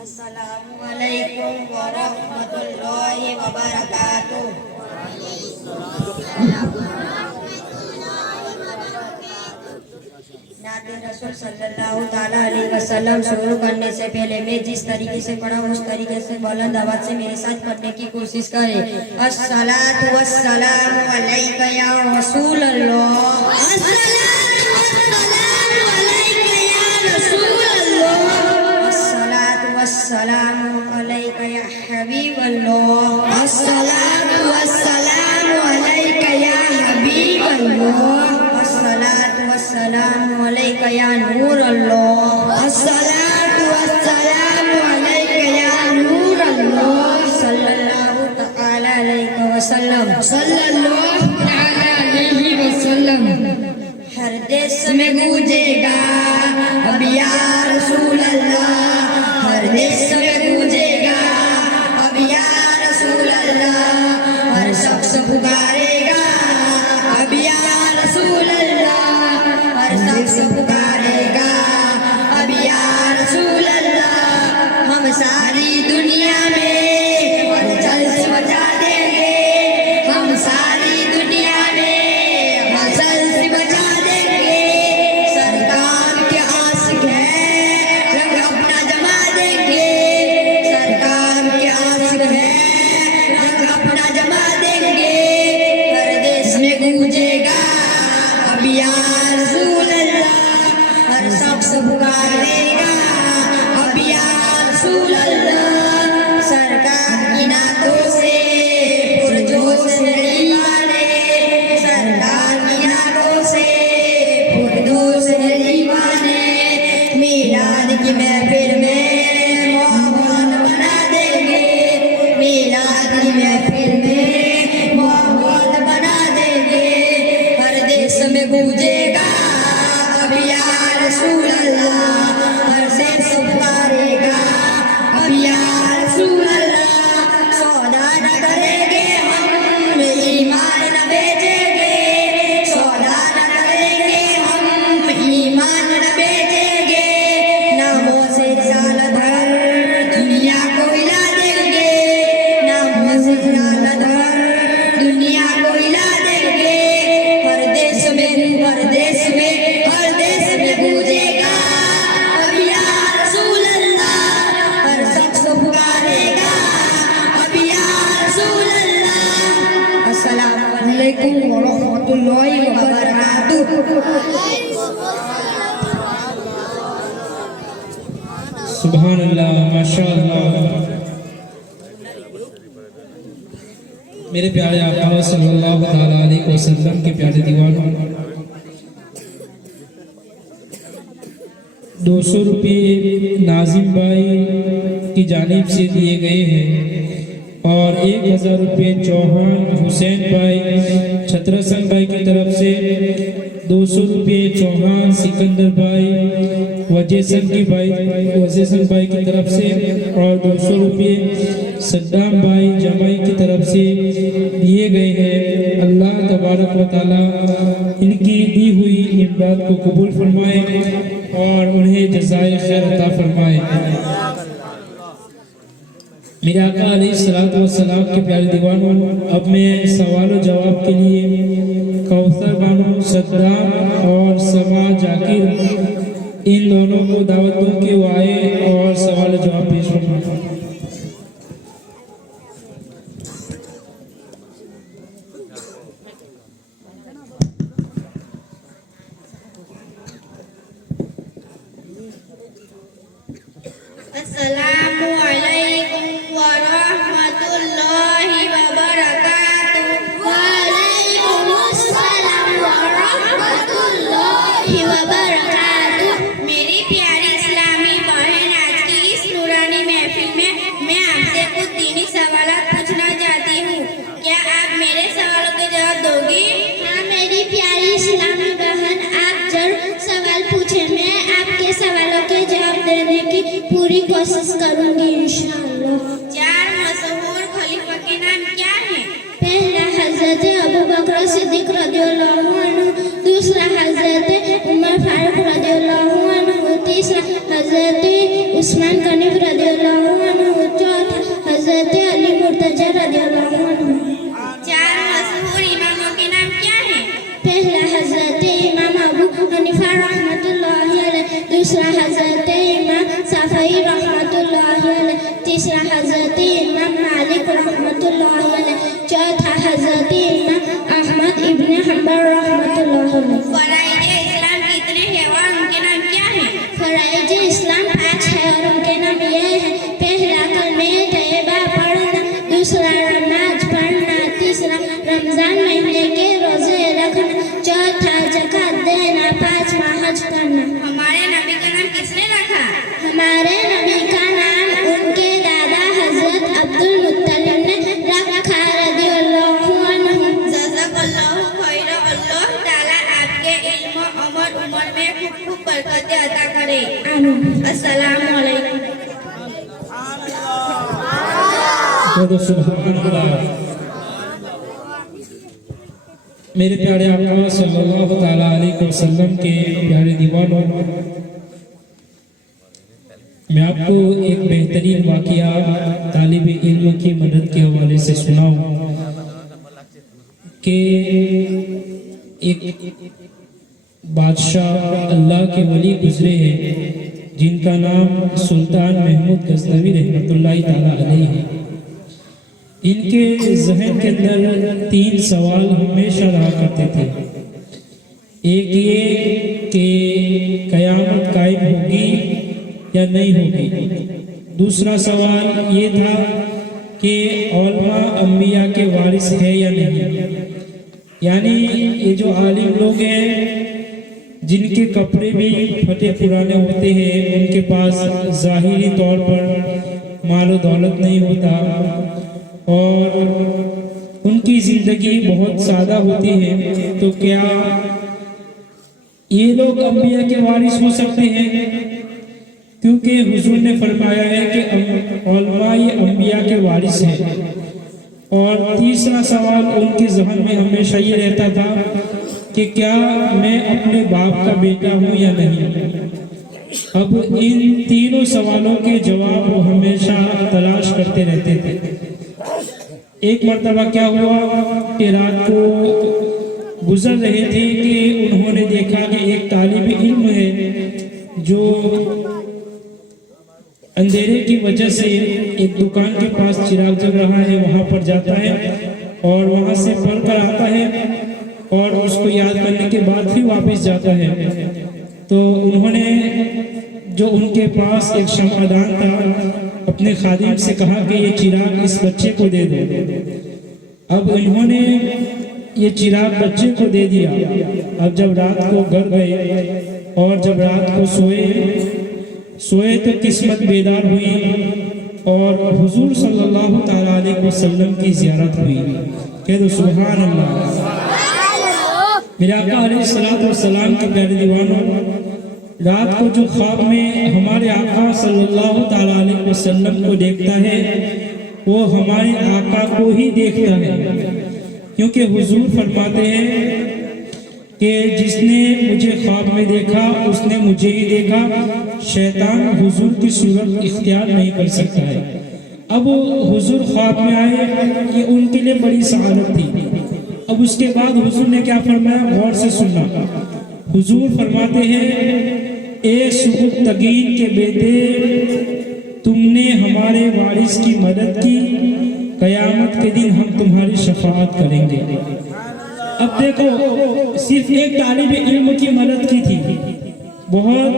अस्सलामु अलैकुम व रहमतुल्लाहि व बरकातुहू। नाते रसूल सल्लल्लाहु ताला अलैहि वसल्लम शुरू करने से पहले मैं जिस तरीके से पढ़ा उस तरीके से बुलंद आवाज से मेरे साथ पढ़ने की कोशिश करें। अस्सलातु वस्सलामु अलैका या रसूल अल्लाह, अस्सलातु वस्सलामु अलैका या रसूल अल्लाह, अस्सलातु वस्सलामु अलैका या हबीब अल्लाह, अस्सलातु वस्सलामु अलैका या हबीब अल्लाह, अस्सलातु वस्सलामु अलैका या नूर अल्लाह, अस्सलातु वस्सलामु अलैका या नूर अल्लाह, सल्लल्लाहु तआला अलैहि वसल्लम, सल्लल्लाहु तआला अलैहि वसल्लम। हर देश में गूंजेगा अब या रसूल अल्लाह, हर देश में गूंजेगा अब या रसूल अल्लाह, हर शख्स पुकारेगा अब या रसूल अल्लाह, हर शख्स पुकारेगा अब या रसूल अल्लाह। हम सारी दुनिया में हलचल से मचा देंगे, हम सारी दुनिया में हलचल से मचा देंगे। सरकार के आशिक है, रंग अपना जमा देंगे। रसूल अल्लाह सरकार की नातों से पुरजोश है ईमान है सरकार की नातों से पुरजोश है ईमान है मीलाद की महफिल में माहौल बना देंगे मीलाद की महफिल में माहौल बना देंगे हर देश में गूंजेगा अब या रसूल अल्लाह हर देश पुकारेगा अब या रसूल अल्लाह सौदा न करेंगे हम ईमान न बेचेंगे सौदा न करेंगे हम ईमान न बेचेंगे नामों से जाल धर दुनिया को हिला देंगे नामों से जाल धर दुनिया को हिला देंगे हर देश में हर देश में हर देश में गूंजेगा अब या रसूल अल्लाह हर शख्स पुकारेगा अब या रसूल अल्लाह अस्सलामु अलैकुम व रहमतुल्लाहि व बरकातुहू सुभान अल्लाह, माशा अल्लाह। मेरे प्यारे आका सल्लल्लाहु ताला अलैहि वसल्लम के प्यारे दीवानों, 200 रुपये नाजिम भाई की जानिब से दिए गए हैं और 1000 रुपये चौहान हुसैन भाई छत्रसन भाई की तरफ से, 200 रुपये चौहान सिकंदर भाई वजेसन भाई की तरफ से और 200 रुपये सद्दाम भाई जमाई की तरफ से दिए गए हैं। अल्लाह तबारक व तआला इनकी दी हुई इमदाद को कबूल फरमाए और उन्हें जज़ाए खैर अता फरमाए। मेरे आका अलैहिस्सलातु वस्सलाम के प्यारे दीवानों, अब मैं सवाल और जवाब के लिए कौसर बानो सद्दाम और समा जाकिर इन दोनों को दावत दूं कि वो आए और सवाल जवाब पेश फरमाएं। अस्सलामु अलैकुम व रहमतुल्लाहि व बरकातुहू वालेकुम अस्सलाम व रहमतुल्लाहि व बरकातुहू मेरी प्यारी इस्लामी बहन, आज की इस नूरानी महफिल में मैं आपसे कुछ दीनी सवालात पूछना चाहती हूँ। क्या आप मेरे सवालों के जवाब दोगी? हाँ मेरी प्यारी इस्लामी बहन, आप जरूर सवाल पूछें। मैं आपके सवालों के जवाब देने की पूरी कोशिश करूंगी इंशाअल्लाह। 4 मशहूर खलीफा के नाम क्या हैं? पहला हजरत अबू बकर सिद्दीक रज़ियल्लाहु अन्हु, दूसरा हजरत उमर फारूक रज़ियल्लाहु अन्हु, तीसरा हजरत उस्मान गनी रज़ियल्लाहु अन्हु, चौथा हजरत अली मुर्तजा रज़ियल्लाहु अन्हु। 4 मशहूर इमामों के नाम क्या हैं? पहला हजरत इमाम अबू हनीफा रहमतुल्लाहि अलैह, दूसरा हजरत इमाम शाफई रहमतुल्लाहि अलैह, तीसरा हजरत इमाम मालिक रहमतुल्लाहि अलैह, चौथा हजरत इमाम अहमद इब्न हंबल रहमतुल्लाहि अलैह। फराइज़ इस्लाम कितने हैं और उनके नाम क्या हैं? फराइज़ इस्लाम 5 है और उनके नाम ये हैं। पहला कलमे तैयबा पढ़ना, दूसरा नमाज पढ़ना, तीसरा रमजान महीने के रोजे रखना, चौथा ज़कात देना, 5वां हज करना। हमारे नबी का नाम किसने रखा? हमारे नबी का नाम उनके दादा हजरत अब्दुल मुत्तलिब ने रखा रज़ियल्लाहु अन्हु। जज़ाकल्लाहु खैर। अल्लाह ताला आपके इल्म उम्र में खूब खूब बरकतें अता करे। आमीन। अस्सलामु अलैकुम। सुभान अल्लाह। मेरे प्यारे आका सल्लल्लाहु ताला अलैहि वसल्लम के प्यारे दीवानों, मैं आपको एक बेहतरीन वाक़िया तालिब इल्म की मदद के हवाले से सुनाऊं कि एक बादशाह अल्लाह के वली गुजरे हैं जिनका नाम सुल्तान महमूद गज़नवी रहमतुल्लाहि ताला अलैहि है। इनके जहन के अंदर 3 सवाल हमेशा रहा करते थे। एक ये कि कयामत कायम होगी या नहीं होगी, दूसरा सवाल ये था कि औलमा अम्बिया के वारिस है या नहीं, यानी ये जो आलिम लोग हैं जिनके कपड़े भी फटे पुराने होते हैं, उनके पास ज़ाहिरी तौर पर मालो दौलत नहीं होता और उनकी ज़िंदगी बहुत सादा होती है, तो क्या ये लोग अम्बिया के वारिस हो सकते हैं? क्योंकि हुजूर ने फरमाया है कि औलमा ये अम्बिया के वारिस हैं। और तीसरा सवाल उनके ज़हन में हमेशा ये रहता था कि क्या मैं अपने बाप का बेटा हूँ या नहीं। अब इन तीनों सवालों के जवाब वो हमेशा तलाश करते रहते थे। एक मर्तबा क्या हुआ कि रात को गुजर रहे थे कि उन्होंने देखा कि एक तालिब इल्म है जो अंधेरे की वजह से एक दुकान के पास चिराग जल रहा है, वहाँ पर जाता है और वहाँ से पढ़ कर आता है और उसको याद करने के बाद फिर वापस जाता है। तो उन्होंने जो उनके पास एक शमआदान था अपने खादिम से कहा कि ये चिराग इस बच्चे को दे दो। अब इन्होंने ये चिराग बच्चे को दे दिया। अब जब रात को घर गए और जब रात को सोए तो किस्मत बेदार हुई और हुजूर सल्लल्लाहु ताला अलैहि वसल्लम की ज़ियारत हुई। कह दो सुभान अल्लाह। मेरे आका अलैहिस्सलातु वस्सलाम के प्यारे दीवानों, रात को जो ख्वाब में हमारे आका सल्लल्लाहु ताला अलैहि वसल्लम को देखता है वो हमारे आका को ही देखता है, क्योंकि हुजूर फरमाते हैं कि जिसने मुझे ख्वाब में देखा उसने मुझे ही देखा, शैतान हुजूर की सूरत इख्तियार नहीं कर सकता है। अब हुजूर ख्वाब में आए, ये उनके लिए बड़ी सआदत थी। अब उसके बाद हुजूर ने क्या फरमाया, गौर से सुनना। हुजूर फरमाते हैं, ए सुबुक्तगीन के बेटे, तुमने हमारे वारिस की मदद की, कयामत के दिन हम तुम्हारी शफाअत करेंगे। अब देखो, सिर्फ एक तालिब इल्म की मदद की थी, बहुत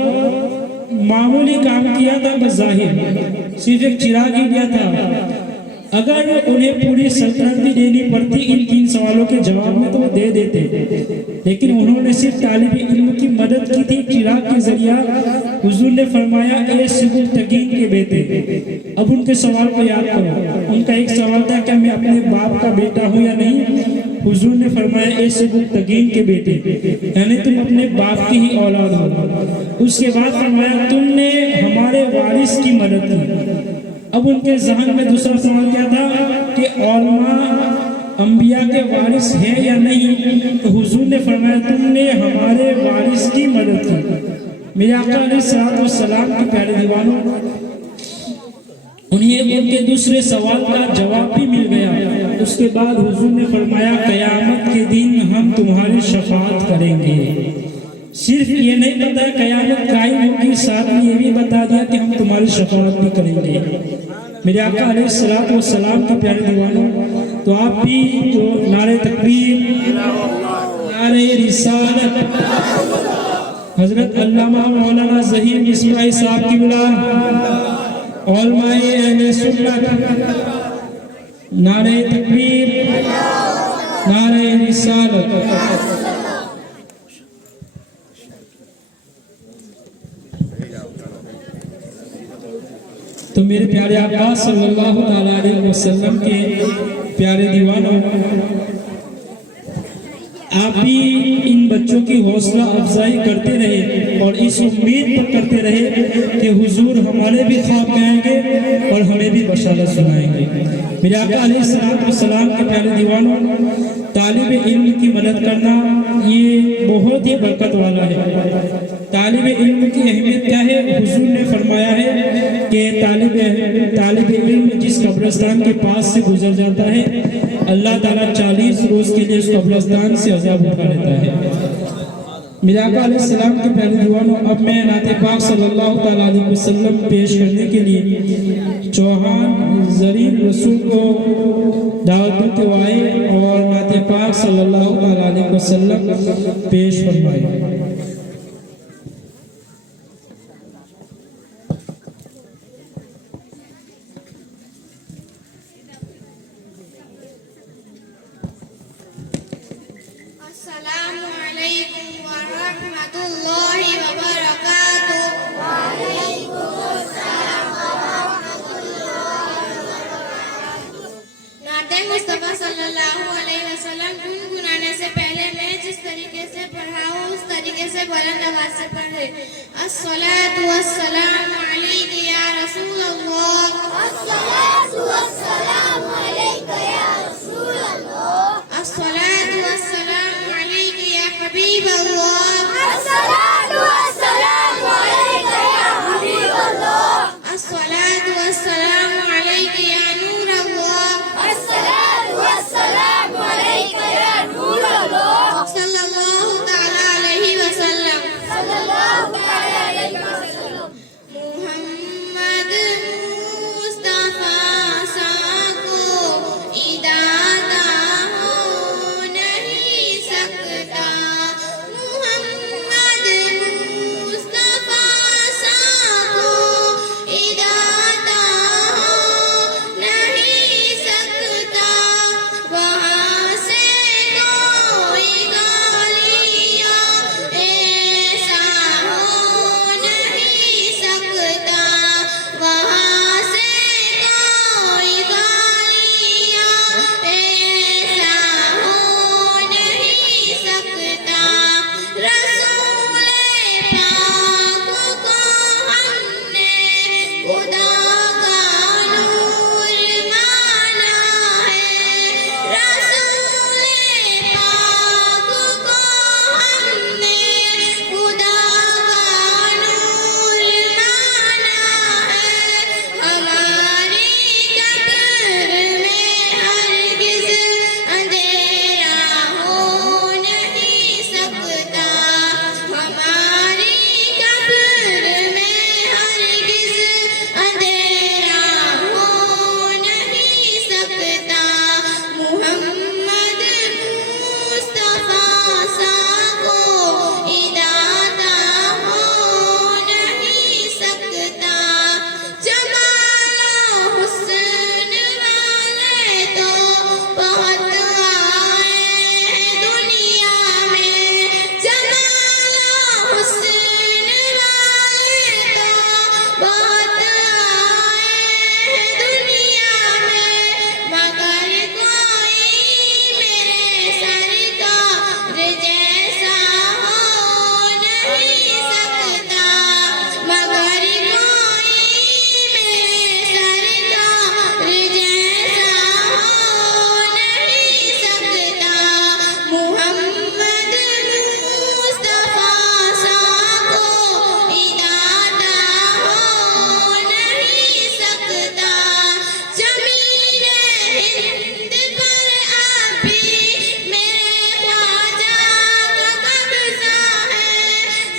मामूली काम किया था, बस जाहिर सिर्फ एक चिराग ही दिया था। अगर उन्हें पूरी सल्तनत भी देनी पड़ती इन 3 सवालों के जवाब में तो वो दे देते, लेकिन उन्होंने सिर्फ तालिब इल्म की मदद की थी चिराग के जरिया। हुजूर ने फरमाया, ए सुबुक्तगीन के बेटे। अब उनके सवाल को याद करो। उनका एक सवाल था कि मैं अपने बाप का बेटा हूँ या नहीं। हुजूर ने फरमाया, ए सुबुक्तगीन के बेटे, यानी तुम अपने बाप की ही औलाद हो। उसके बाद फरमाया, तुमने हमारे वारिस की मदद की। अब उनके जहन में दूसरा सवाल क्या था कि औलमा अंबिया के वारिस है या नहीं। तो हुजूर ने फरमाया, तुमने हमारे वारिस की मदद की। मेरे आका अलैहिस्सलातु वस्सलाम के प्यारे दीवानों, उन्हें उनके दूसरे सवाल का जवाब भी मिल गया। उसके बाद हुजूर ने फरमाया, कयामत के दिन हम तुम्हारी शफाअत करेंगे। सिर्फ ये नहीं बताया कयामत कायम होगी, साथ में ये भी बता दिया कि हम तुम्हारी शफाअत भी करेंगे। मेरे आका अलैहिस्सलातु वस्सलाम के प्यारे दीवानों, तो आप भी जो नारे तकबीर, नारे रिसालत, हजरत अल्लामा मौलाना ज़हीर इस्माइल साहब की बुला, औलमाए अहले सुन्नत, नारे तकबीर, नारे रिसालत। तो मेरे प्यारे आका सल्लल्लाहु अलैहि वसल्लम के प्यारे दीवानों, आप भी इन बच्चों की हौसला अफजाई करते रहे और इस उम्मीद पर करते रहे कि हुजूर हमारे भी ख्वाब में आएंगे और हमें भी बशारत सुनाएंगे। मेरे आका अलैहिस्सलातु वस्सलाम के प्यारे दीवानों, तालिब इल्म की मदद करना ये बहुत ही बरकत वाला है। तालिब इल्म की अहमियत क्या है? हुजूर ने फरमाया है कि तालिब इल्म जिस कब्रिस्तान के पास से गुजर जाता है, अल्लाह ताला 40 रोज के लिए उस कब्रिस्तान से अज़ाब उठा लेता है। मेरे आका अलैहिस्सलाम के प्यारे दीवानों, अब मैं नाते पाक सल्लल्लाहु ताला अलैहि वसल्लम पेश करने के लिए चौहान ज़रीन रसूल को दावत के आए और नाते पाक सल्लल्लाहु ताला अलैहि वसल्लम पेश फरमाए। धीरे से बुलंद आवाज से पढ़े। अस्सलातु वस्सलामु अलैका या रसूल अल्लाह। अस्सलातु वस्सलामु अलैका या रसूल अल्लाह। अस्सलातु वस्सलामु अलैका या हबीब अल्लाह। अस्सलातु वस्सलामु अलैका या हबीब अल्लाह। अस्सलातु वस्सलामु अलैका या नूर अल्लाह। अस्सलातु वस्सलामु अलैका या नूर अल्लाह। सल्लल्लाहु तआला अलैहि वसल्लम। सल्लल्लाहु तआला अलैहि वसल्लम। मोहम्मद मुस्तफा सा को इदाता हो नहीं सकता। मोहम्मद मुस्तफा सा को इदाता हो नहीं सकता। वहाँ से कोई गालियाँ ऐसा हो नहीं सकता। वहाँ से कोई गालियाँ ऐसा हो नहीं सकता। रसूले पाक को हमने खुदा का नूर माना है। रसूले पाक को हमने खुदा का नूर माना है। हमारी कब्र में हरगिज़ अंधेरा हो नहीं सकता। हमारी कब्र में हरगिज़ अंधेरा हो नहीं सकता। मोहम्मद मुस्तफा सा को इदाता हो नहीं सकता। जमाल हुस्न वाले तो बहुत आए हैं दुनिया में। जमाल हुस्न वाले तो बहुत आए हैं दुनिया में। मगर कोई मेरे सरकार जैसा हो नहीं सकता। मगर कोई मेरे सरकार जैसा हो नहीं सकता। मोहम्मद मुस्तफा सा को इदाता हो नहीं सकता। ज़मीन हिंद पर अभी मेरे ख्वाजा का कब्जा है।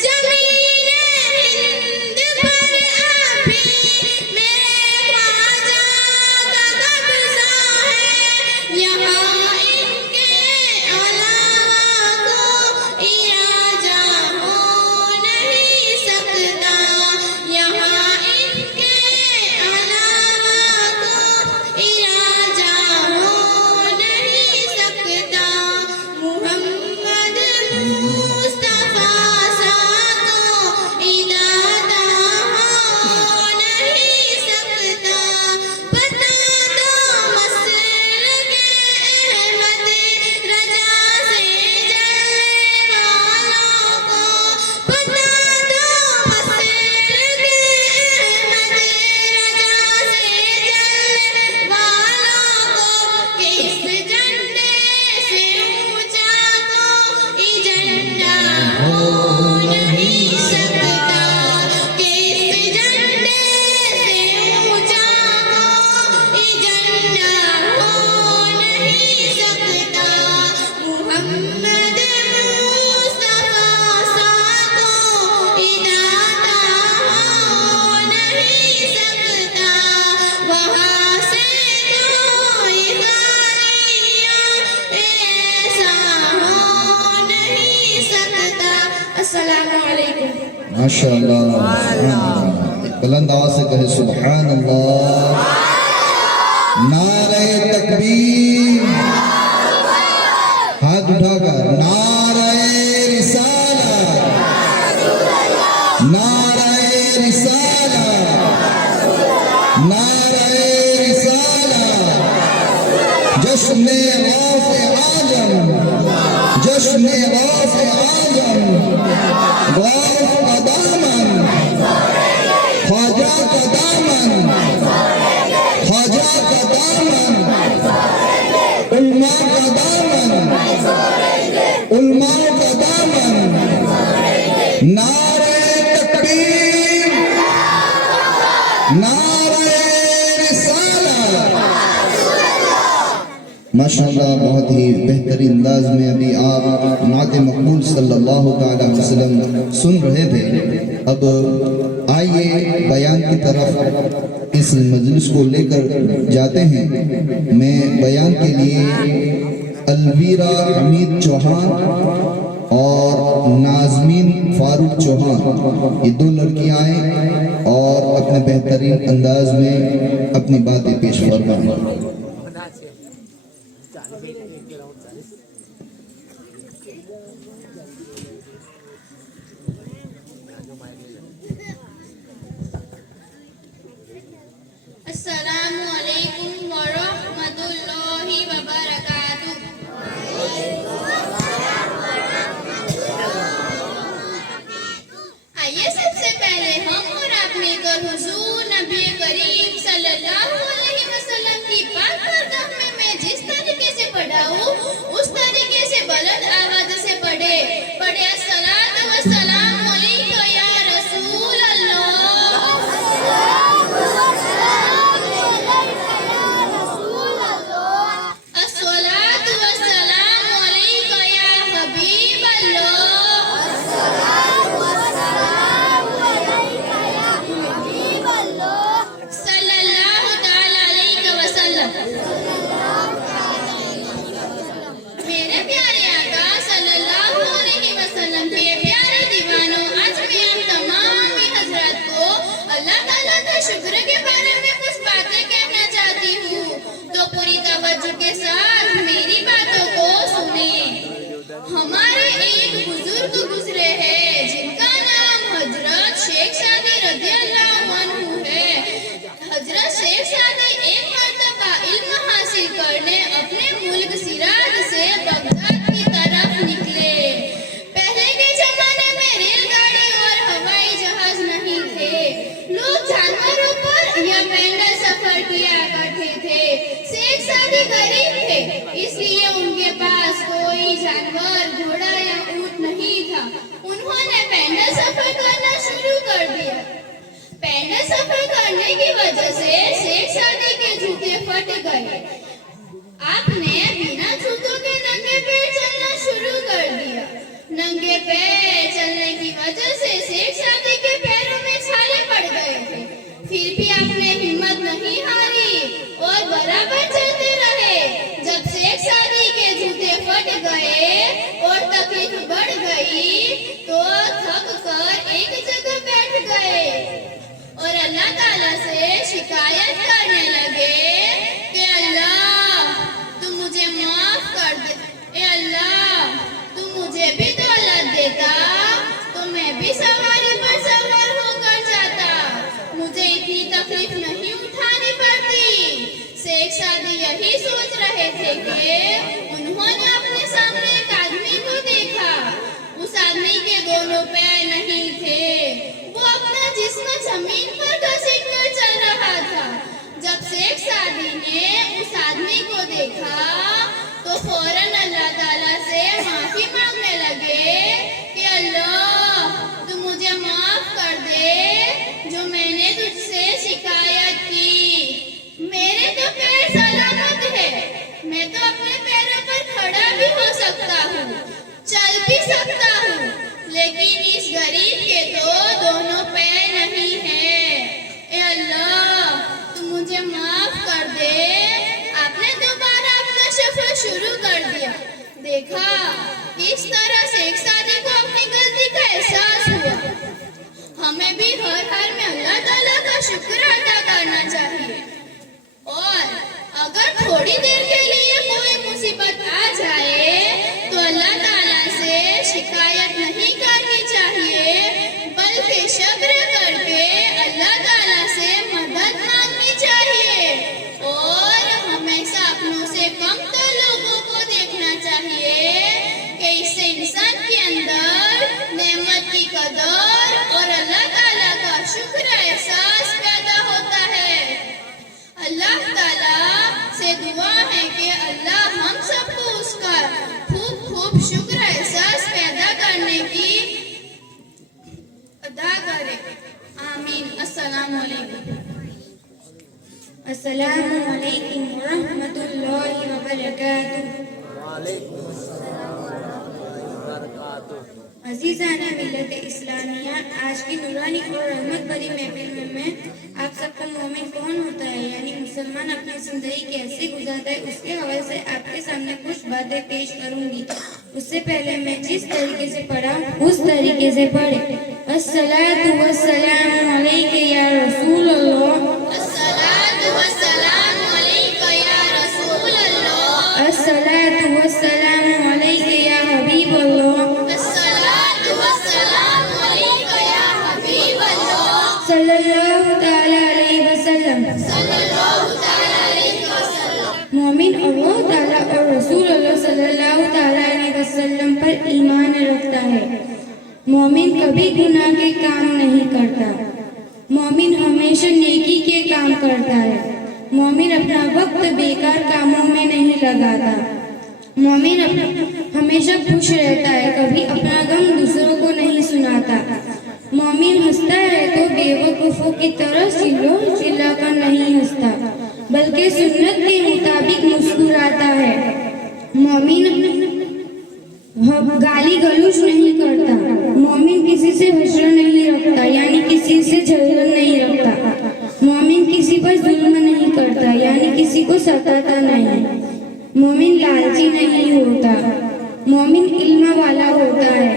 ज़मीन हिंद पर अभी मेरे ख्वाजा का कब्जा है। यहाँ इनके अलावा कोई राजा हो नहीं सकता। यहाँ इनके अलावा कोई राजा हो नहीं सकता। मोहम्मद मुस्तफा सा को इदाता हो नहीं सकता। बता दो मसलके अहमद रजा से जलने वालों को। बता दो मसलके अहमद रजा से जलने वालों को कि इस झंडे से ऊंचा कोई झंडा हो नहीं सकता। कि इस झंडे से ऊंचा कोई झंडा हो नहीं सकता। मोहम्मद मुस्तफा सा को इदाता हो नहीं सकता। वहाँ से कोई गालियाँ ऐसा हो नहीं सकता। अस्सलामु अलैकुम। माशाअल्लाह। बुलंद आवाज से कहे सुभान अल्लाह। नारे तकबीर। हाथ उठाकर नारे रिसालत। नारे रिसालत। नारे रिसालत। जश्न गौस आजम। जश्न गौस आजम। गौस का दामन, ख्वाजा का दामन, ख्वाजा का दामन, उल्मा का दामन, उल्मा का दामन, नारे तकबीर, नारे रिसालत। माशाअल्लाह, बहुत ही बेहतरीन अंदाज में अभी आप नात मकबूल सल्लल्लाहु तआला अलैहि वसल्लम सुन रहे थे। अब आइए बयान की तरफ इस मजलिस को लेकर जाते हैं। मैं बयान के लिए अलवीरा हमीद चौहान और नाजमीन फारूक चौहान, ये दो लड़कियां आए और अपने बेहतरीन अंदाज में अपनी बातें पेश फरमाएं। अस्सलामु अलैकुम वरहमतुल्लाहि वबरकातुह। आइए सबसे पहले हम और आप मिलकर हुजूर नबी करीम सल्लल्लाहु अलैहि वसल्लम की पाक बारगाह में मैं जिस तरीके से पढ़ाऊं उस तरीके से बुलंद आवाज से पढ़े अस्सलातु वस्सलामु अलैका या रसूल अल्लाह, अस्सलातु वस्सलामु अलैका या हबीब अल्लाह, सल्लल्लाहु ताला अलैहि वसल्लम। मेरे प्यारे आका सल्लल्लाहु अलैहि वसल्लम के प्यारे दीवानों, आज मैं आप तमाम हजरत को अल्लाह ताला का शुक्र के बारे में कुछ बातें कहना चाहती हूँ, तो पूरी तवज्जो के साथ मेरी बातों को सुने। हमारे एक बुजुर्ग गुजरे हैं जिनका नाम हजरत शेख सादी रज़ियल्लाहु अन्हु है। हजरत शेख सादी एक मर्तबा इल्म हासिल करने अपने मुल्क सिराज से बगदाद की तरफ निकले। पहले के जमाने में रेलगाड़ी और हवाई जहाज नहीं थे, लोग जानवरों पर या पैदल सफर किया करते थे। शेख सादी गरीब थे, इसलिए उनके पास कोई जानवर, घोड़ा या ऊंट नहीं था। उन्होंने पैदल सफर करना शुरू कर दिया। पैदल सफर करने की वजह से शेख सादी के जूते फट गए। आपने बिना जूतों के नंगे पैर चलना शुरू कर दिया। नंगे पैर चलने की वजह से शेख सादी के पैरों में छाले पड़ गए थे, फिर भी आपने हिम्मत नहीं हारी और बराबर चलते रहे। जब शेख सादी के जूते फट गए और तकलीफ बढ़ गई तो थक कर एक जगह बैठ गए और अल्लाह ताला से शिकायत करने लगे कि अल्लाह तू मुझे माफ कर दे, ए अल्लाह तू मुझे भी दौलत देता तो मैं भी सवारी पर सवार होकर जाता, मुझे इतनी तकलीफ नहीं उठानी पड़ती। शेख सादी यही सोच रहे थे कि उन्होंने अपने सामने एक आदमी को देखा। उस आदमी के दोनों पैर नहीं थे, वो अपना जिस्म जमीन पर घसीट कर चल रहा था। जब शेख सादी ने उस आदमी को देखा तो फौरन अल्लाह ताला से माफी मांगने लगे कि अल्लाह तू मुझे माफ कर दे जो मैंने तुझसे शिकायत की। मेरे तो पैर सलामत है, मैं तो अपने पैरों पर खड़ा भी हो सकता हूँ, चल भी सकता हूँ, लेकिन इस गरीब के तो दोनों पैर नहीं है। ए अल्लाह तू मुझे माफ कर दे। आपने दोबारा अपना सफर शुरू कर दिया। देखा किस तरह शेख सादी को अपनी गलती का एहसास हुआ। हमें भी हर हाल में अल्लाह ताला का शुक्र अदा करना चाहिए और अगर थोड़ी देर के लिए कोई मुसीबत आ जाए तो अल्लाह ताला से शिकायत नहीं करनी चाहिए, बल्कि सब्र करके अल्लाह ताला से मदद मांगनी चाहिए और हमेशा अपनों से कम तो लोगों को देखना चाहिए कि इससे इंसान के अंदर नेमत की अस्सलामु अलैकुम वरहमतुल्लाहि वबरकातुह। अजीज़ाना मिल्लत इस्लामिया, आज की नूरानी और रहमत भरी महफिल में आप सबको मोमिन कौन होता है यानी मुसलमान अपनी जिंदगी कैसे गुजारता है उसके हवाले से आपके सामने कुछ बातें पेश करूंगी। उससे पहले मैं जिस तरीके से पढ़ा उस तरीके से पढ़े। अस्सलातु वस्सलामु अलैका या रसूल अल्लाह, अस्सलातु वस्सलामु अलैका या रसूल अल्लाह, अस्सलातु वस्सलामु अलैका या हबीब अल्लाह, अस्सलातु वस्सलामु अलैका या हबीब अल्लाह, सल्लल्लाहु ताला अलैहि वसल्लम। सल्लल्लाहु तआला अलैहि वसल्लम। मोमिन अल्लाह ताला और रसूल अल्लाह सल्लल्लाहु ताला अलैहि वसल्लम पर ईमान रखता है। मोमिन कभी गुनाह के काम नहीं करता। मोमिन हमेशा नेकी के काम करता है। मोमिन अपना वक्त बेकार कामों में नहीं लगाता। मोमिन हमेशा खुश रहता है, कभी अपना गम दूसरों को नहीं सुनाता। मोमिन हंसता है तो बेवकूफों की तरह चिल्लाकर नहीं हंसता, बल्कि सुन्नत के मुताबिक मुस्कुराता है। मोमिन गाली गलौज नहीं करता। मोमिन किसी से हसरत नहीं रखता यानी किसी से जलन नहीं रखता। मोमिन किसी पर जुल्म नहीं करता यानी किसी को सताता नहीं। मोमिन लालची नहीं होता। मोमिन इल्म वाला होता है।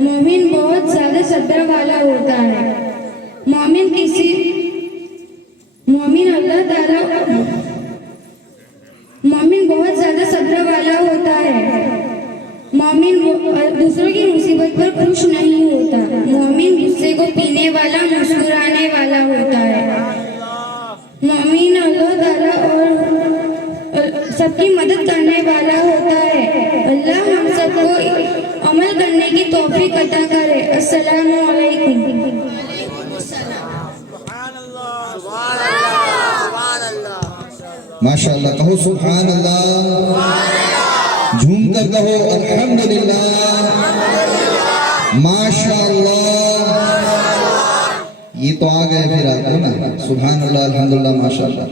मोमिन बहुत ज्यादा सब्र वाला होता है। मोमिन अल्लाह ताला मोमिन बहुत ज्यादा सब्र वाला होता है। मोमिन दूसरों की मुसीबत पर खुश नहीं होता। मोमिन गुस्से को पीने वाला, मुस्कुराने वाला होता है। मोमिन अल्लाह ताला और सबकी मदद करने वाला होता है। अल्लाह हम सबको अमल करने की तौफीक अता करे। अस्सलामु अलैकुम। माशाअल्लाह, कहो सुभान अल्लाह, झूम कर कहो अल्हम्दुलिल्लाह, माशाअल्लाह। ये तो आ गए फिर आपको ना, सुभान अल्लाह, अल्हम्दुलिल्लाह, माशाअल्लाह।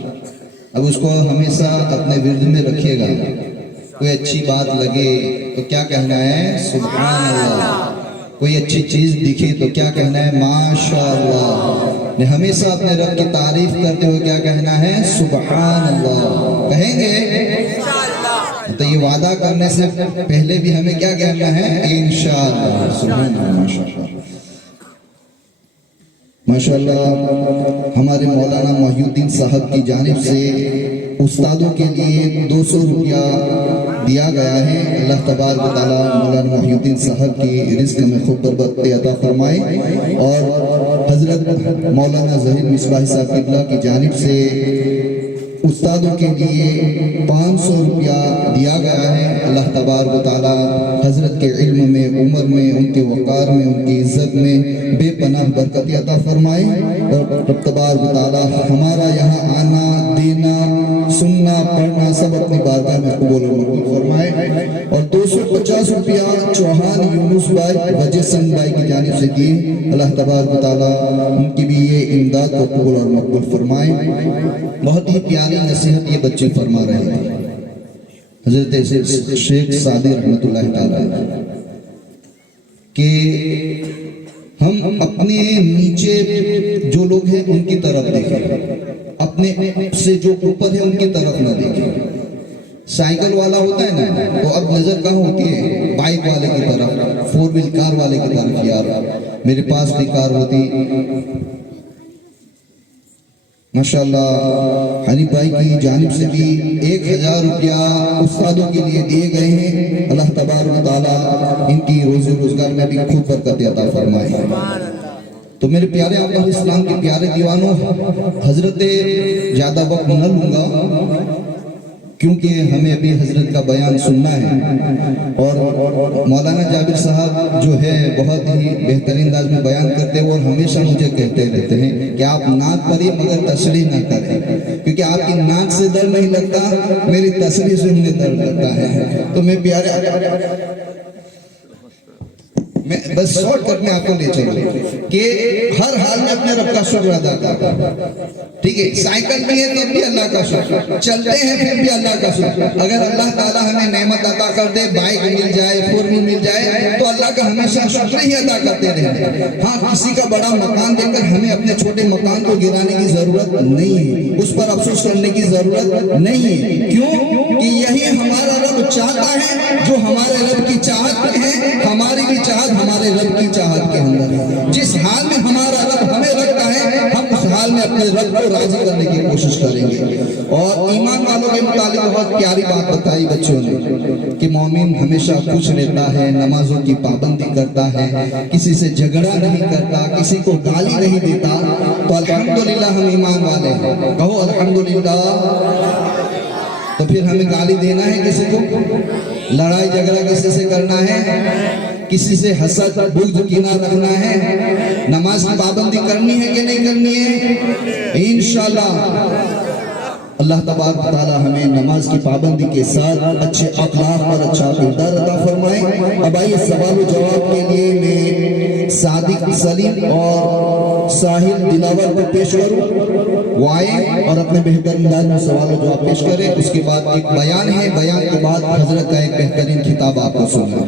अब उसको हमेशा अपने विर्द में रखिएगा। कोई अच्छी बात लगे तो क्या कहना है? सुभान अल्लाह। कोई अच्छी चीज दिखे तो क्या कहना है? माशाअल्लाह। ने हमेशा अपने रब की तारीफ करते हुए क्या कहना है? सुभान अल्लाह कहेंगे। तो ये वादा करने से पहले भी हमें क्या कहना है? इंशाअल्लाह। सुभान अल्लाह, माशाअल्लाह, माशाअल्लाह। हमारे मौलाना मोहिउद्दीन साहब की जानिब से उस्तादों के लिए 200 रुपया दिया गया है। अल्लाह तबारक व तआला मौलाना मोहिउद्दीन साहब की रिज़्क़ में खूब बरकत अता फरमाए। और हजरत मौलाना ज़हीर मिसबाही साहब क़िबला की जानिब से उस्तादों के लिए 500 रुपया दिया गया है। अल्लाह तबारक व तआला हजरत के इल्म में, उम्र में, उनके वक़ार में, उनकी इज्जत में बेपनाह बरकत अता फरमाए। और रब तबारक व तआला हमारा यहाँ आना, देना, सुनना, पढ़ना सब अपनी बारगाह में कबूल और मकबूल फरमाए। और 250 रुपया चौहान यूनुस भाई, वजह सिंह भाई की जानिब से दिए। अल्लाह तबारक व तआला उनकी भी ये इमदाद को कबूल और मकबूल फरमाए। बहुत ही प्यारी नसीहत ये बच्चे फरमा रहे थे हजरत शेख सादी रहमतुल्लाह ताला कि हम अपने नीचे जो लोग हैं उनकी तरफ देखें, अपने से जो ऊपर है उनकी तरफ ना देखें। साइकिल वाला होता है ना, तो अब नजर कहाँ होती है? बाइक वाले की तरफ, 4 व्हील कार वाले की तरफ। यार मेरे पास भी कार होती माशाअल्लाह। हनीफ भाई की जानिब से भी 1000 रुपया उस्तादों के लिए दिए गए हैं। अल्लाह तबारक व तआला इनकी रोजी रोजगार में भी खूब बरकत अता फरमाए। तो मेरे प्यारे आका इस्लाम के प्यारे दीवानों, हजरत ज्यादा वक्त न लूंगा क्योंकि हमें अभी हजरत का बयान सुनना है। और मौलाना जाबिर साहब जो है बहुत ही बेहतरीन अंदाज में बयान करते हैं और हमेशा मुझे कहते रहते हैं कि आप नाक पढ़िए मगर तशरीह ना करें, क्योंकि आपकी नाक से डर नहीं लगता, मेरी तशरीह से मुझे डर लगता है। तो मैं प्यारे मैं बस शॉर्टकट में आपको ले चलूं कि हर हाल में अपने रब का शुक्र अदा करता। ठीक है, साइकिल में है तब भी अल्लाह का शुक्र, चलते हैं फिर भी अल्लाह का शुक्र। अगर अल्लाह ताला हमें नेमत अता कर दे, बाइक मिल जाए, 4 मिल जाए, तो अल्लाह का हमेशा शुक्र ही अदा करते रहे। हाँ, किसी का बड़ा मकान देखकर हमें अपने छोटे मकान को गिराने की जरूरत नहीं है, उस पर अफसोस करने की जरूरत नहीं है। क्यों? कि यही हमारा रब चाहता है, जो हमारे रब की चाहत में है, हमारी भी चाहत हमारे रब की चाहत के अंदर है। जिस हाल में हमारा रब हमें रखता है, हम उस हाल में अपने रब को राजी करने की कोशिश करेंगे। और ईमान वालों के मुतालिक बहुत प्यारी बात बताई बच्चों ने कि मोमिन हमेशा खुश रहता है, नमाजों की पाबंदी करता है, किसी से झगड़ा नहीं करता, किसी को गाली नहीं देता। तो अल्हम्दुलिल्लाह हम ईमान वाले हैं, कहो अल्हम्दुलिल्लाह। तो फिर हमें गाली देना है किसी को, लड़ाई झगड़ा किसी से करना है, किसी से हसद बुग़्ज़ कीना रखना है, नमाज की पाबंदी करनी है कि नहीं करनी है? इंशाअल्लाह अल्लाह तबारक व तआला हमें नमाज की पाबंदी के साथ अच्छे अखलाक और अच्छा किरदार अता फरमाए। अब आइए सवाल जवाब के लिए मैं सादिक सलीम और साहिल दिलावर को पेश करूं। वो आए और अपने बेहतरीन अंदाज में सवाल जवाब पेश करें। उसके बाद एक बयान है, बयान के बाद हजरत का एक बेहतरीन खिताब आपको सुना।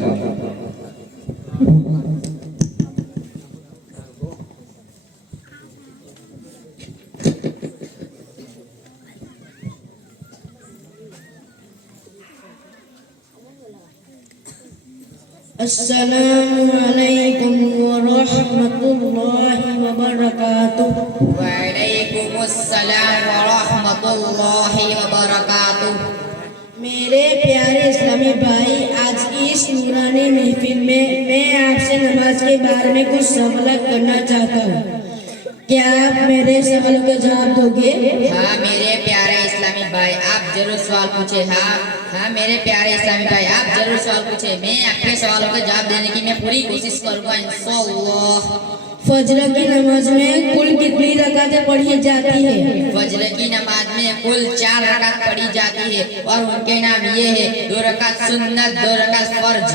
अस्सलामु अलैकुम व रहमतुल्लाहि व बरकातुहू। वालेकुमुस्सलाम व रहमतुल्लाहि व बरकातुहू। मेरे प्यारे इस्लामी भाई, आज की इस नूरानी महफिल में मैं आपसे नमाज के बारे में कुछ सवाल करना चाहता हूँ। क्या आप मेरे सवालों का जवाब दोगे? हाँ मेरे प्यारे इस्लामी भाई, आप जरूर सवाल पूछे। हाँ मेरे प्यारे इस्लामी भाई, आप जरूर सवाल पूछे। मैं आपके सवालों का जवाब देने की मैं पूरी कोशिश करूँगा इंशाअल्लाह। फजर की नमाज में कुल कितनी रकातें पढ़ी जाती है? फजर की नमाज में कुल 4 रकात पढ़ी जाती है और उनके नाम ये है: 2 रकात सुन्नत, 2 रकात फर्ज।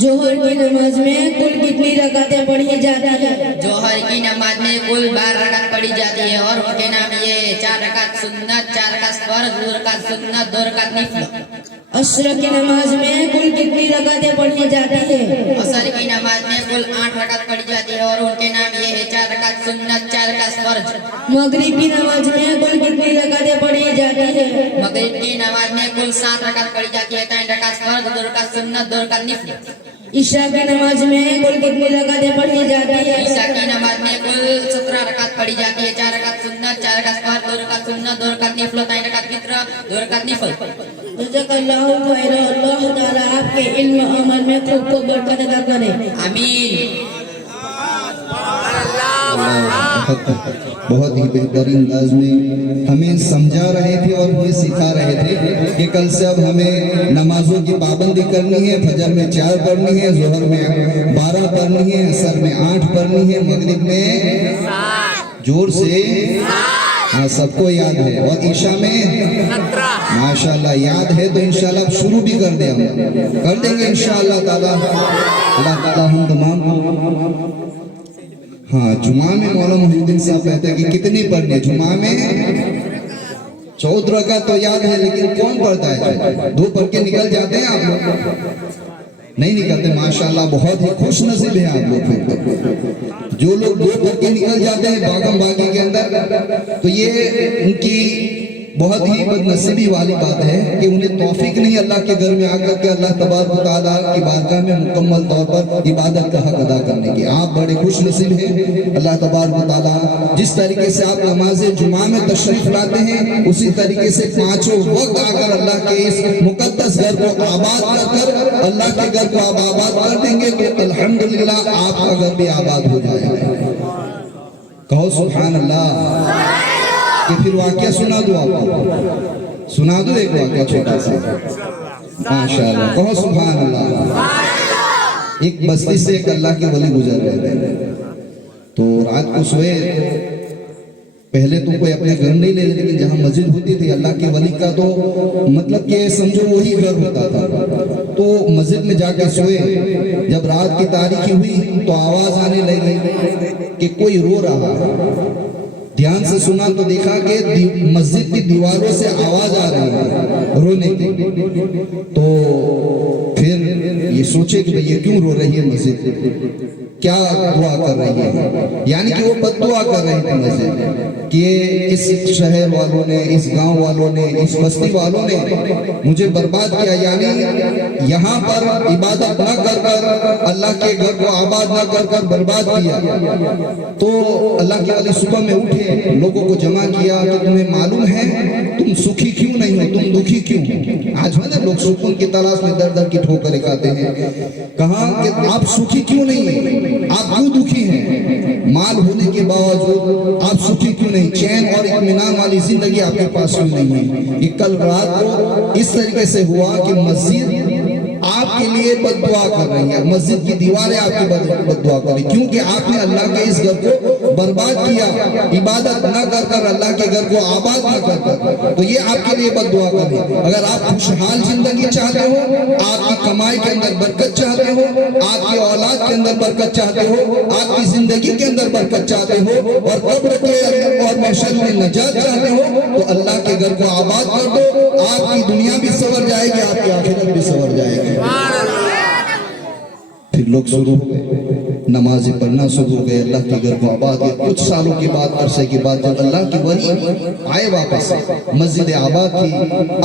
जोहर की नमाज में कुल कितनी रकातें पढ़ी जाती है? जोहर की नमाज में कुल 12 रकात पढ़ी जाती है और उनके नाम ये है: 4 रकात सुन्नत, 4 रकात फर्ज, 2 रकात सुन्नत, 2 रकात नफल। असर की नमाज में कुल कितनी रकातें पढ़ी जाती है? असर की नमाज में कुल 8 रकात पढ़ी जाती है और उनके नाम ये है: 4 रकात सुन्नत, 4 रकात फर्ज। मगरिब की नमाज में कुल कितनी रकातें पढ़ी जाती है? मगरिब की नमाज में कुल 7 रकात पढ़ी जाती है, 3 रकात फर्ज, 2 रकात सुन्नत, 2 रकात नफल। ईशा की नमाज में कुल कितनी रकातें पढ़ी जाती है? ईशा की नमाज में कुल 17 रकात पढ़ी जाती है, 4 रकात सुन्नत, 4 रकात फर्ज, 2 रकात सुन्नत, 2 रकात नफल, 3 रकात वित्र, 2 रकात नफल। जज़ाकल्लाहु खैरा। अल्लाह ताला आपके इल्म अमल में खूब खूब बरकत अता करे। आमीन। बहुत ही बेहतरीन अंदाज में हमें समझा रहे थे और हमें सिखा रहे थे कि कल से अब हमें नमाजों की पाबंदी करनी है। फजर में 4 पढ़नी है, जोहर में 12 पढ़नी है, असर में 8 पढ़नी है, मगरिब में जोर से, हाँ सबको याद है, और ईशा में माशाल्लाह याद है। तो इंशाल्लाह अब शुरू भी कर देंगे इंशाल्लाह ताला। अल्लाह ताला हम तमाम। हाँ, जुमा में मौलाना मोहिउद्दीन साहब कहते हैं कि कितनी पढ़नी है जुमा में? 14 रकात तो याद है, लेकिन कौन पढ़ता है? 2 पढ़ के निकल जाते हैं आप लोग? नहीं निकलते। माशाल्लाह बहुत ही खुश नसीब है आप लोग। जो लोग 2 पढ़ के निकल जाते हैं बागम बागी के अंदर, तो ये उनकी बहुत ही बदनसीबी वाली बात है कि उन्हें तौफीक नहीं अल्लाह के घर में आकर के अल्लाह तबारक व तआला की बारगाह में मुकम्मल तौर पर इबादत का हक अदा करने की। आप बड़े खुश नसीब हैं। अल्लाह तबारक व तआला जिस तरीके से आप नमाज जुमा में तशरीफ लाते हैं, उसी तरीके से 5 वक्त आकर अल्लाह के इस मुकद्दस घर को आबाद कर अल्लाह के घर को आप आबाद कर देंगे तो अल्हम्दुलिल्लाह आपका घर भी आबाद हो जाएगा। कहो सुभान अल्लाह। कि फिर वाक्य सुना दो, आपको सुना दो एक वाक्य छोटा सा। माशाअल्लाह, कहो सुभान अल्लाह। एक बस्ती से एक अल्लाह के वली गुजर रहे थे, तो रात को सोए पहले तो कोई अपने घर नहीं ले, लेकिन जहाँ मस्जिद होती थी अल्लाह के वली का तो मतलब कि समझो वही घर होता था। तो मस्जिद में जाकर सोए, जब रात की तारीखी हुई तो आवाज आने लगी कि कोई रो रहा है। ध्यान से सुना तो देखा कि मस्जिद की दीवारों से आवाज आ रही है रोने की। तो फिर ये सोचे कि भाई ये क्यों रो रही है मस्जिद, क्या दुआ कर रही है, यानी कि वो बद्दुआ कर रही थी मस्जिद कि इस शहर वालों ने, इस गांव वालों ने, इस बस्ती वालों ने मुझे बर्बाद किया, यानी यहाँ पर इबादत न कर कर अल्लाह के घर को आबाद न कर कर बर्बाद किया। तो अल्लाह के वाले सुबह में उठे, लोगों को जमा किया कि तुम्हें मालूम है तुम सुखी क्यों नहीं हो, तुम दुखी क्यों हो। आज है ना लोग सुकून की तलाश में दर दर की ठोकरें खाते हैं। कहा कि आप सुखी क्यों नहीं है, आप क्यों दुखी हैं, माल होने के बावजूद आप सुखी क्यों नहीं, चैन और इत्मीनान वाली जिंदगी आपके पास क्यों नहीं है। कि कल रात को इस तरीके से हुआ कि मस्जिद आपके लिए बद्दुआ कर रही है, मस्जिद की दीवारें आपकी बद्दुआ कर रही, क्योंकि आपने अल्लाह के इस घर को बर्बाद किया, इबादत न कर कर अल्लाह के घर को आबाद न कर कर, तो ये आपके लिए बद्दुआ कर रही है। अगर आप खुशहाल जिंदगी चाहते हो, आपकी कमाई के अंदर बरकत चाहते हो, आपकी औलाद के अंदर बरकत चाहते हो, आपकी जिंदगी के अंदर बरकत चाहते हो, और कब्र के और महशर में नजात चाहते हो, तो अल्लाह के घर को आबाद कर दो। आपकी दुनिया भी संवर जाएगी, आपकी आखिरत भी संवर जाएगी। फिर लोग शुरू हो गए, नमाजें पढ़ना शुरू हो गए, अल्लाह के घर को आबाद किया। कुछ सालों के बाद, अरसे के बाद, जब अल्लाह की वली आए वापस, मस्जिद आबाद थी।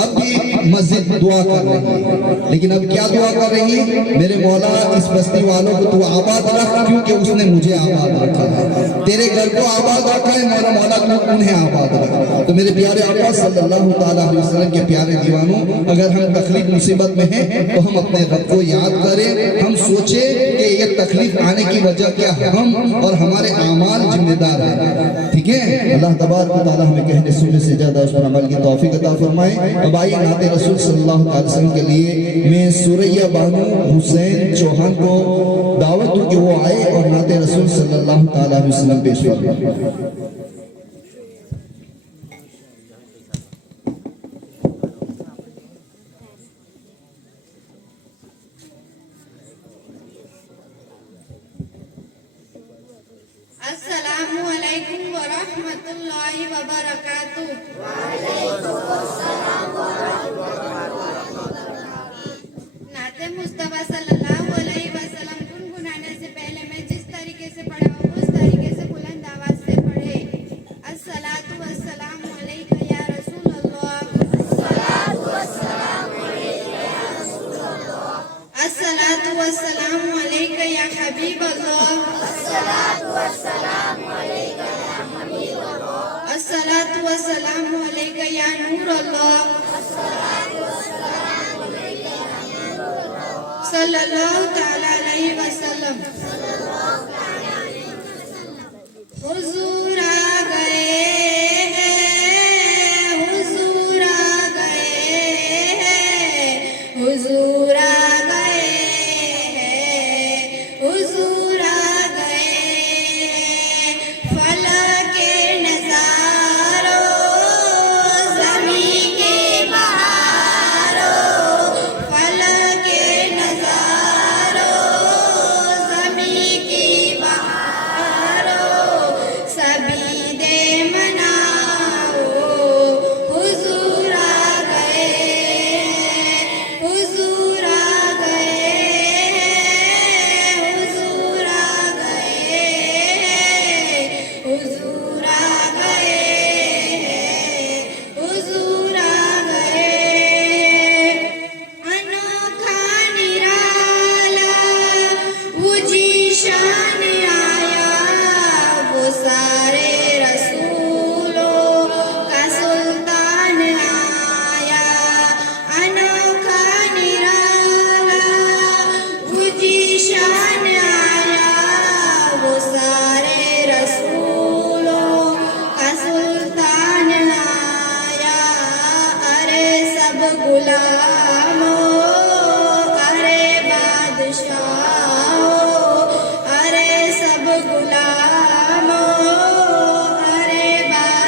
अब भी मस्जिद दुआ कर रही है, लेकिन अब क्या दुआ कर रही है, मेरे मौला इस बस्ती वालों को तू आबाद रख, क्योंकि उसने मुझे आबाद रखा है, तेरे घर को आबाद रखा है, मेरा मौला तू उन्हें आबाद रखा। तो मेरे प्यारे आका सल्लल्लाहु ताला अलैहि वसल्लम के प्यारे दीवानों, अगर हम तकलीफ मुसीबत में हैं तो हम अपने रब को याद करें, हम सोचें कि ये तकलीफ आने की वजह क्या है, हम और हमारे आमाल जिम्मेदार हैं। ठीक है, अल्लाह तबारक व तआला हमें कहने सुनने से ज्यादा उस पर अमल की तौफीक अता फरमाए। अब आइए नाते रसूल सल्लल्लाहु अलैहि वसल्लम के लिए मैं सुरैया बानो हुसैन चौहान को दावत दूं कि वो आए और नाते रसूल सल्लल्लाहु अलैहि वसल्लम पेश फरमाए। अस्सलामु अलैकुम व रहमतुल्लाहि व बरकातुहू। नाते मुस्तफा सल्लल्लाहु अलैहि वसल्लम गुनगुनाने से पहले मैं जिस तरीके से पढ़ा हूँ उस तरीके से बुलंद आवाज से पढ़े। अस्सलातु वस्सलामु अलैका या रसूल अल्लाह, अस्सलातु वस्सलामु अलैका या हबीब अल्लाह, अस्सलातु वस्सलामु अलैका या नूर अल्लाह, सल्लल्लाहु ताला अलैहि वसल्लम। हुजूर आ गए हैं, हुजूर आ गए हैं, हुजूर आ गए हैं, हुजूर आ गए हैं। फलक के नज़ारों, ज़मीं के बहारों, फलक के नज़ारों, ज़मीं की बहारों, सभी दे मनाओ, हुजूर आ गए हैं, हुजूर आ गए हैं, हुजूर आ गए हैं, हुजूर आ गए हैं, हुजूर आ गए हैं। अनोखा निराला वो जीशान आया, वो सारे रसूलों का सुल्तान आया। अनोखा निराला वो जीशान आया, वो सारे रसूलों का सुल्तान आया। अरे सब गुलामों, अरे बादशाहों, अरे सब गुलामों, अरे बादशाहों,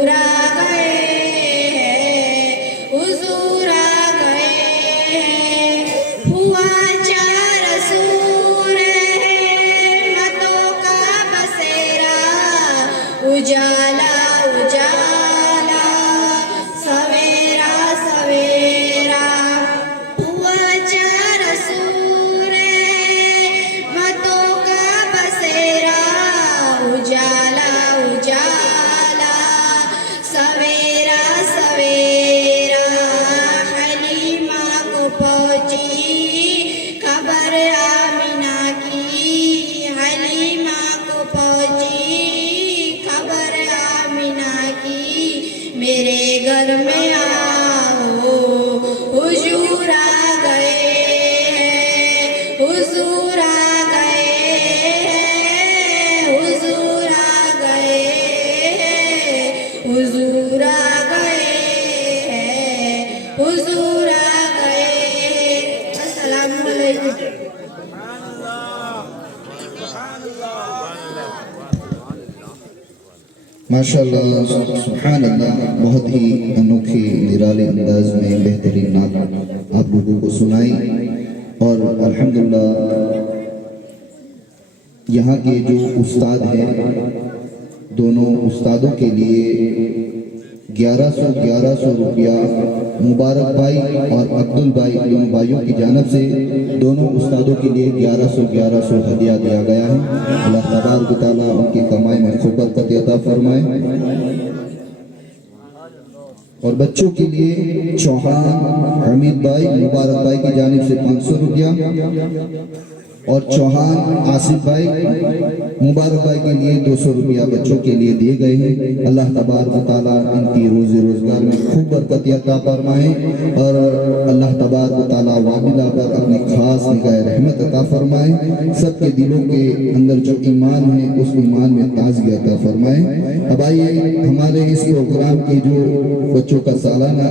हुजूर आ गए हैं, हुजूर आ गए हैं। हुआ चार सूर है मतों का बसेरा, उजाला उजाला सवेरा सवेरा। हुआ चार सूर है मतों का बसेरा, उजाला उजाला सवेरा सवेरा। हलीमा को पहुंची खबर आमिना की, हलीमा को पहुंची खबर आमिना की। मेरे घर में आओ हुजूर आ गए हैं, हुजूर आ गए हैं, हुजूर आ गए हैं, हुजूर आ गए हैं, हुजूर आ गए हैं। अस्सलामु अलैकुम। माशाअल्लाह सुभान अल्लाह, बहुत ही अनोखे निराले अंदाज में बेहतरीन नात आप लोगों को सुनाई। और अल्हम्दुलिल्लाह यहाँ के जो उस्ताद हैं, दोनों उस्तादों के लिए 1100 रुपया मुबारक भाई और अब्दुल भाई, दोनों भाइयों की जानब से दोनों उस्तादों के लिए 1100 हदिया दिया गया है। अल्लाह तबारक व तआला उनकी कमाई में खूब बरकत अता फरमाए। और बच्चों के लिए चौहान हमीद भाई मुबारक भाई की जानिब से 500 रुपया, और चौहान आसिफ भाई मुबारक भाई के लिए 200 रुपया बच्चों के लिए दिए गए हैं। अल्लाह तबारक व तआला इनकी रोजी रोजगार में खूब बरकत अता फरमाए, और अल्लाह तबारक व तआला वाबिला पर अपनी खास निगाह रहमत अता फरमाए। सबके दिलों के अंदर जो ईमान है उस ईमान में ताज़गी अता फरमाए। अब आइए हमारे इस प्रोग्राम की जो बच्चों का सालाना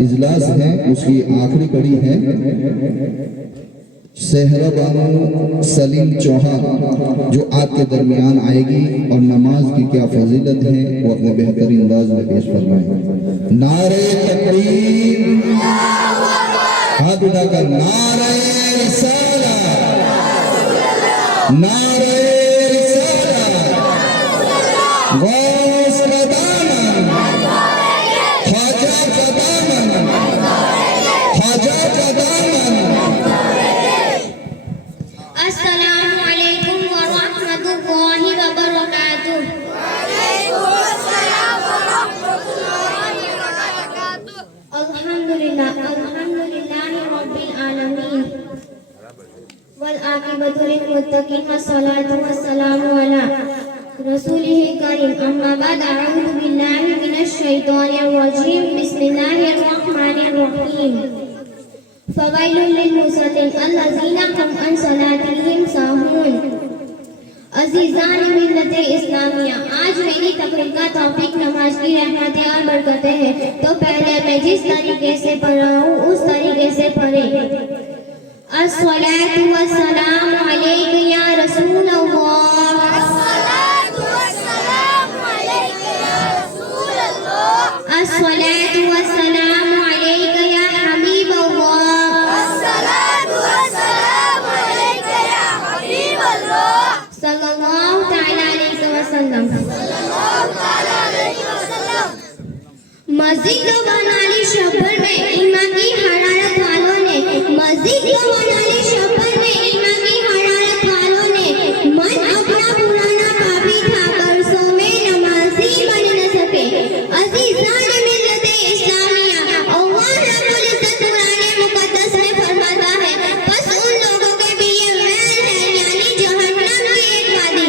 इजलास है उसकी आखिरी कड़ी है। सहरा बानो सलीम चौहान जो आपके दरमियान आएगी और नमाज की क्या फजीलत है वो अपने बेहतरीन अंदाज में पेश फरमाएं। नारे तकबीर, हाथ उठाकर नारे रिसालत, नारे रिसालत, गौस का दामन, ख्वाजा का दामन, ख्वाजा का दामन। अस्सलामु अलैकुम व रहमतुल्लाहि व बरकातुहू। अल्हम्दुलिल्लाह अल्हम्दुलिल्लाहि रब्बिल आलमीन वल आक़िबतु लिल मुत्तक़ीन वस्सलातु वस्सलामु अला रसूलिहि करीम। अम्मा बाद, अऊज़ु बिल्लाहि मिनश शैतानिर रजीम। बिस्मिल्लाहिर रहमानिर रहीम। फ़वैलुल लिल मुसल्लीन अल्लज़ीना हुम अन सलातिहिम साहून। अज़ीज़ान मिल्लत इस्लामिया, आज मेरी तकरीर का टॉपिक नमाज की रहमतें और बरकतें हैं। तो पहले मैं जिस तरीके से पढ़ा हूँ उस तरीके से पढ़े। अस्सलातु वस्सलामु अलैका या रसूल अल्लाह, अस्सलातु वस्सलामु अलैका या रसूल अल्लाह, अस्सलातु वस्सलामु अलैका या हबीब अल्लाह, अस्सलातु वस्सलामु अलैका या हबीब अल्लाह, सल्लल्लाहु तआला अलैहि वसल्लम, सल्लल्लाहु तआला अलैहि वसल्लम। मस्जिद को बनाने शहर में ईमान की हरारत वालों ने, मस्जिद को बनाने शहर में ईमान की हरारत वालों ने मन अपना पुराना पापी था, बरसों में नमाजी बन न सके। अज़ीज़ान मिल्लत इस्लामिया, अल्लाह रब्बुल इज्जत कुरान मुक़द्दस में फरमाता है, बस उन लोगों के भी ये मैल है, यानी जहन्नम की एक वादी,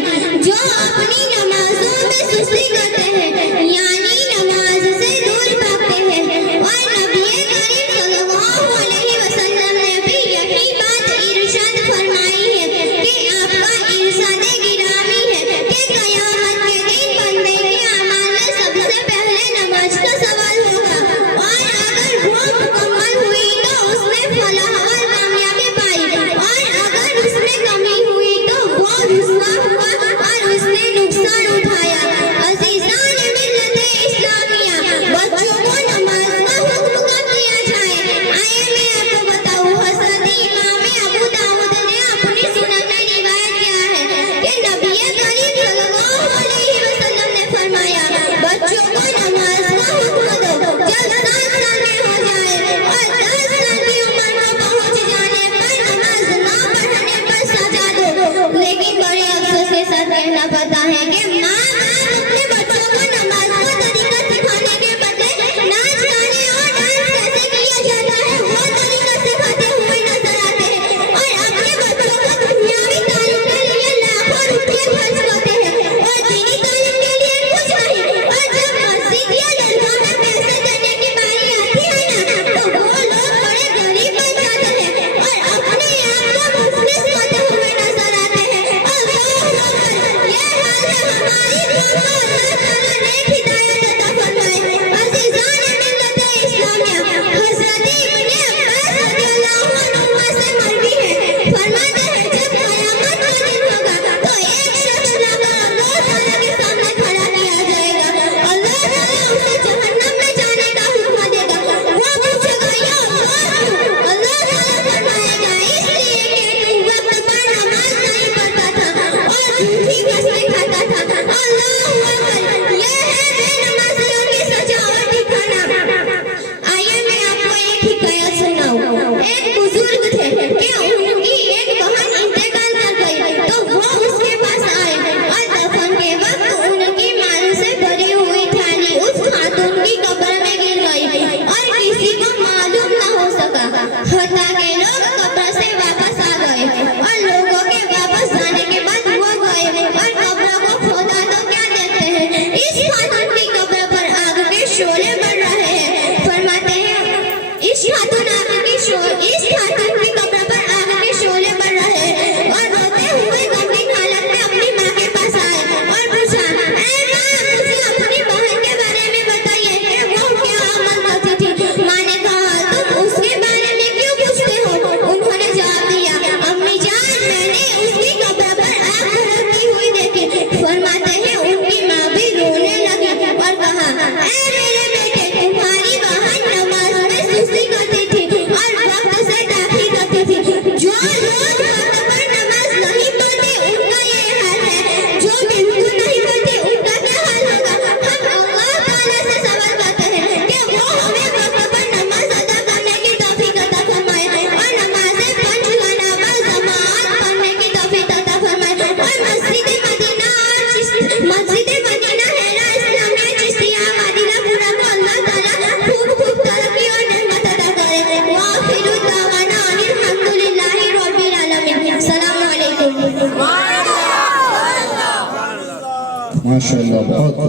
जो अपनी नमाजों में सुस्ती करते हैं, यानी नमाज से दूर भागते हैं। और नबी करीम सल्लल्लाहु अलैहि वसल्लम ने भी यही बात इरशाद फरमाई है कि आपका इरशाद गिरामी है कि क़यामत के दिन बंदे के अमाल में सबसे पहले नमाज का सवाल होगा, और अगर वो मुकम्मल हुई तो उसने फलाह और कामयाबी पाई, और अगर उसमें कमी हुई तो वो रुस्वा हुआ और उसने नुकसान उठाया। अज़ीज़ान मिल्लत इस्लाम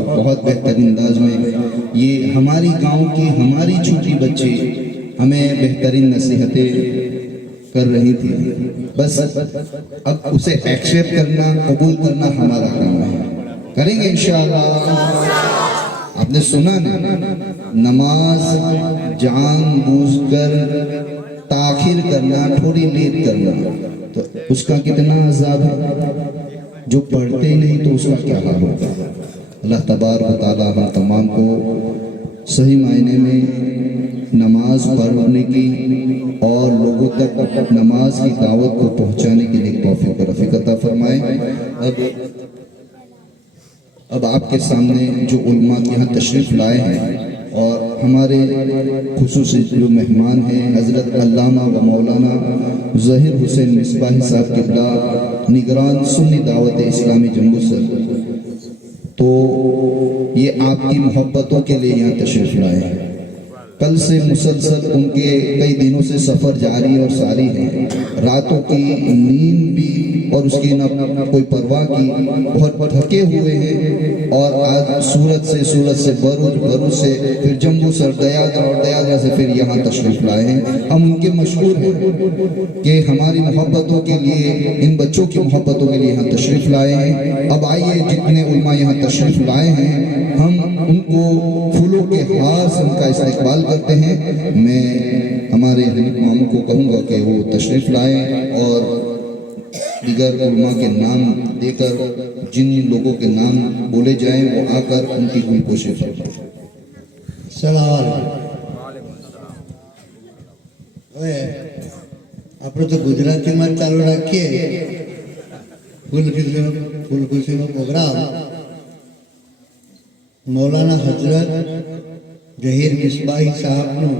बहुत बेहतरीन अंदाज में ये हमारी गांव की हमारी छोटी बच्ची हमें बेहतरीन नसीहतें कर रही थी। बस अब उसे एक्सेप्ट करना, कबूल करना हमारा काम है, करेंगे इंशाअल्लाह। आपने सुना ना, नमाज जानबूझकर ताखिर करना, थोड़ी लेट करना, तो उसका कितना अजाब है। जो पढ़ते ही नहीं तो उसका क्या हाल होगा। अल्लाह तबारक व तआला हम तमाम को सही मायने में नमाज पढ़ने की और लोगों तक नमाज की दावत को पहुंचाने के लिए तौफीक और रफ़ीक अता फरमाए। अब आपके सामने जो उलमा यहाँ तशरीफ़ लाए हैं और हमारे खुसूसी जो मेहमान हैं हज़रत अल्लामा व मौलाना ज़हीर हुसैन मिसबाही साहब किबला, निगरान सुन्नी दावत इस्लामी जम्मूसर, तो ये आपकी मोहब्बतों के लिए यहाँ तशरीफ़ लाए हैं। कल से मुसलसल उनके कई दिनों से सफ़र जारी और सारी है, रातों की नींद भी और उसकी न कोई परवाह की, बहुत थके हुए हैं और आज सूरत से बरूज से फिर जम्मू सर दयादरा और दयादरा से फिर यहाँ तशरीफ़ लाए हैं। हम उनके मशहूर हैं कि हमारी मोहब्बतों के लिए, इन बच्चों की मोहब्बतों के लिए यहाँ तशरीफ़ लाए हैं। अब आइए जितने उलमा यहाँ तशरीफ़ लाए हैं हम उनको फूलों के हार से उनका इस्तकबाल करते हैं। मैं हमारे हनीफ मामू को कहूँगा कि वो तशरीफ़ लाएँ और दीगर उलमा के नाम देकर जिन लोगों के नाम बोले जाएं वो आकर उनकी कोई कोशिश करें। હવે આપણે તો ગુજરાતીમાં ચાલુ રાખીએ ફૂલખુશીનો પ્રોગ્રામ મૌલાના હજરત ઝહીર મિસબાહી સાહેબનું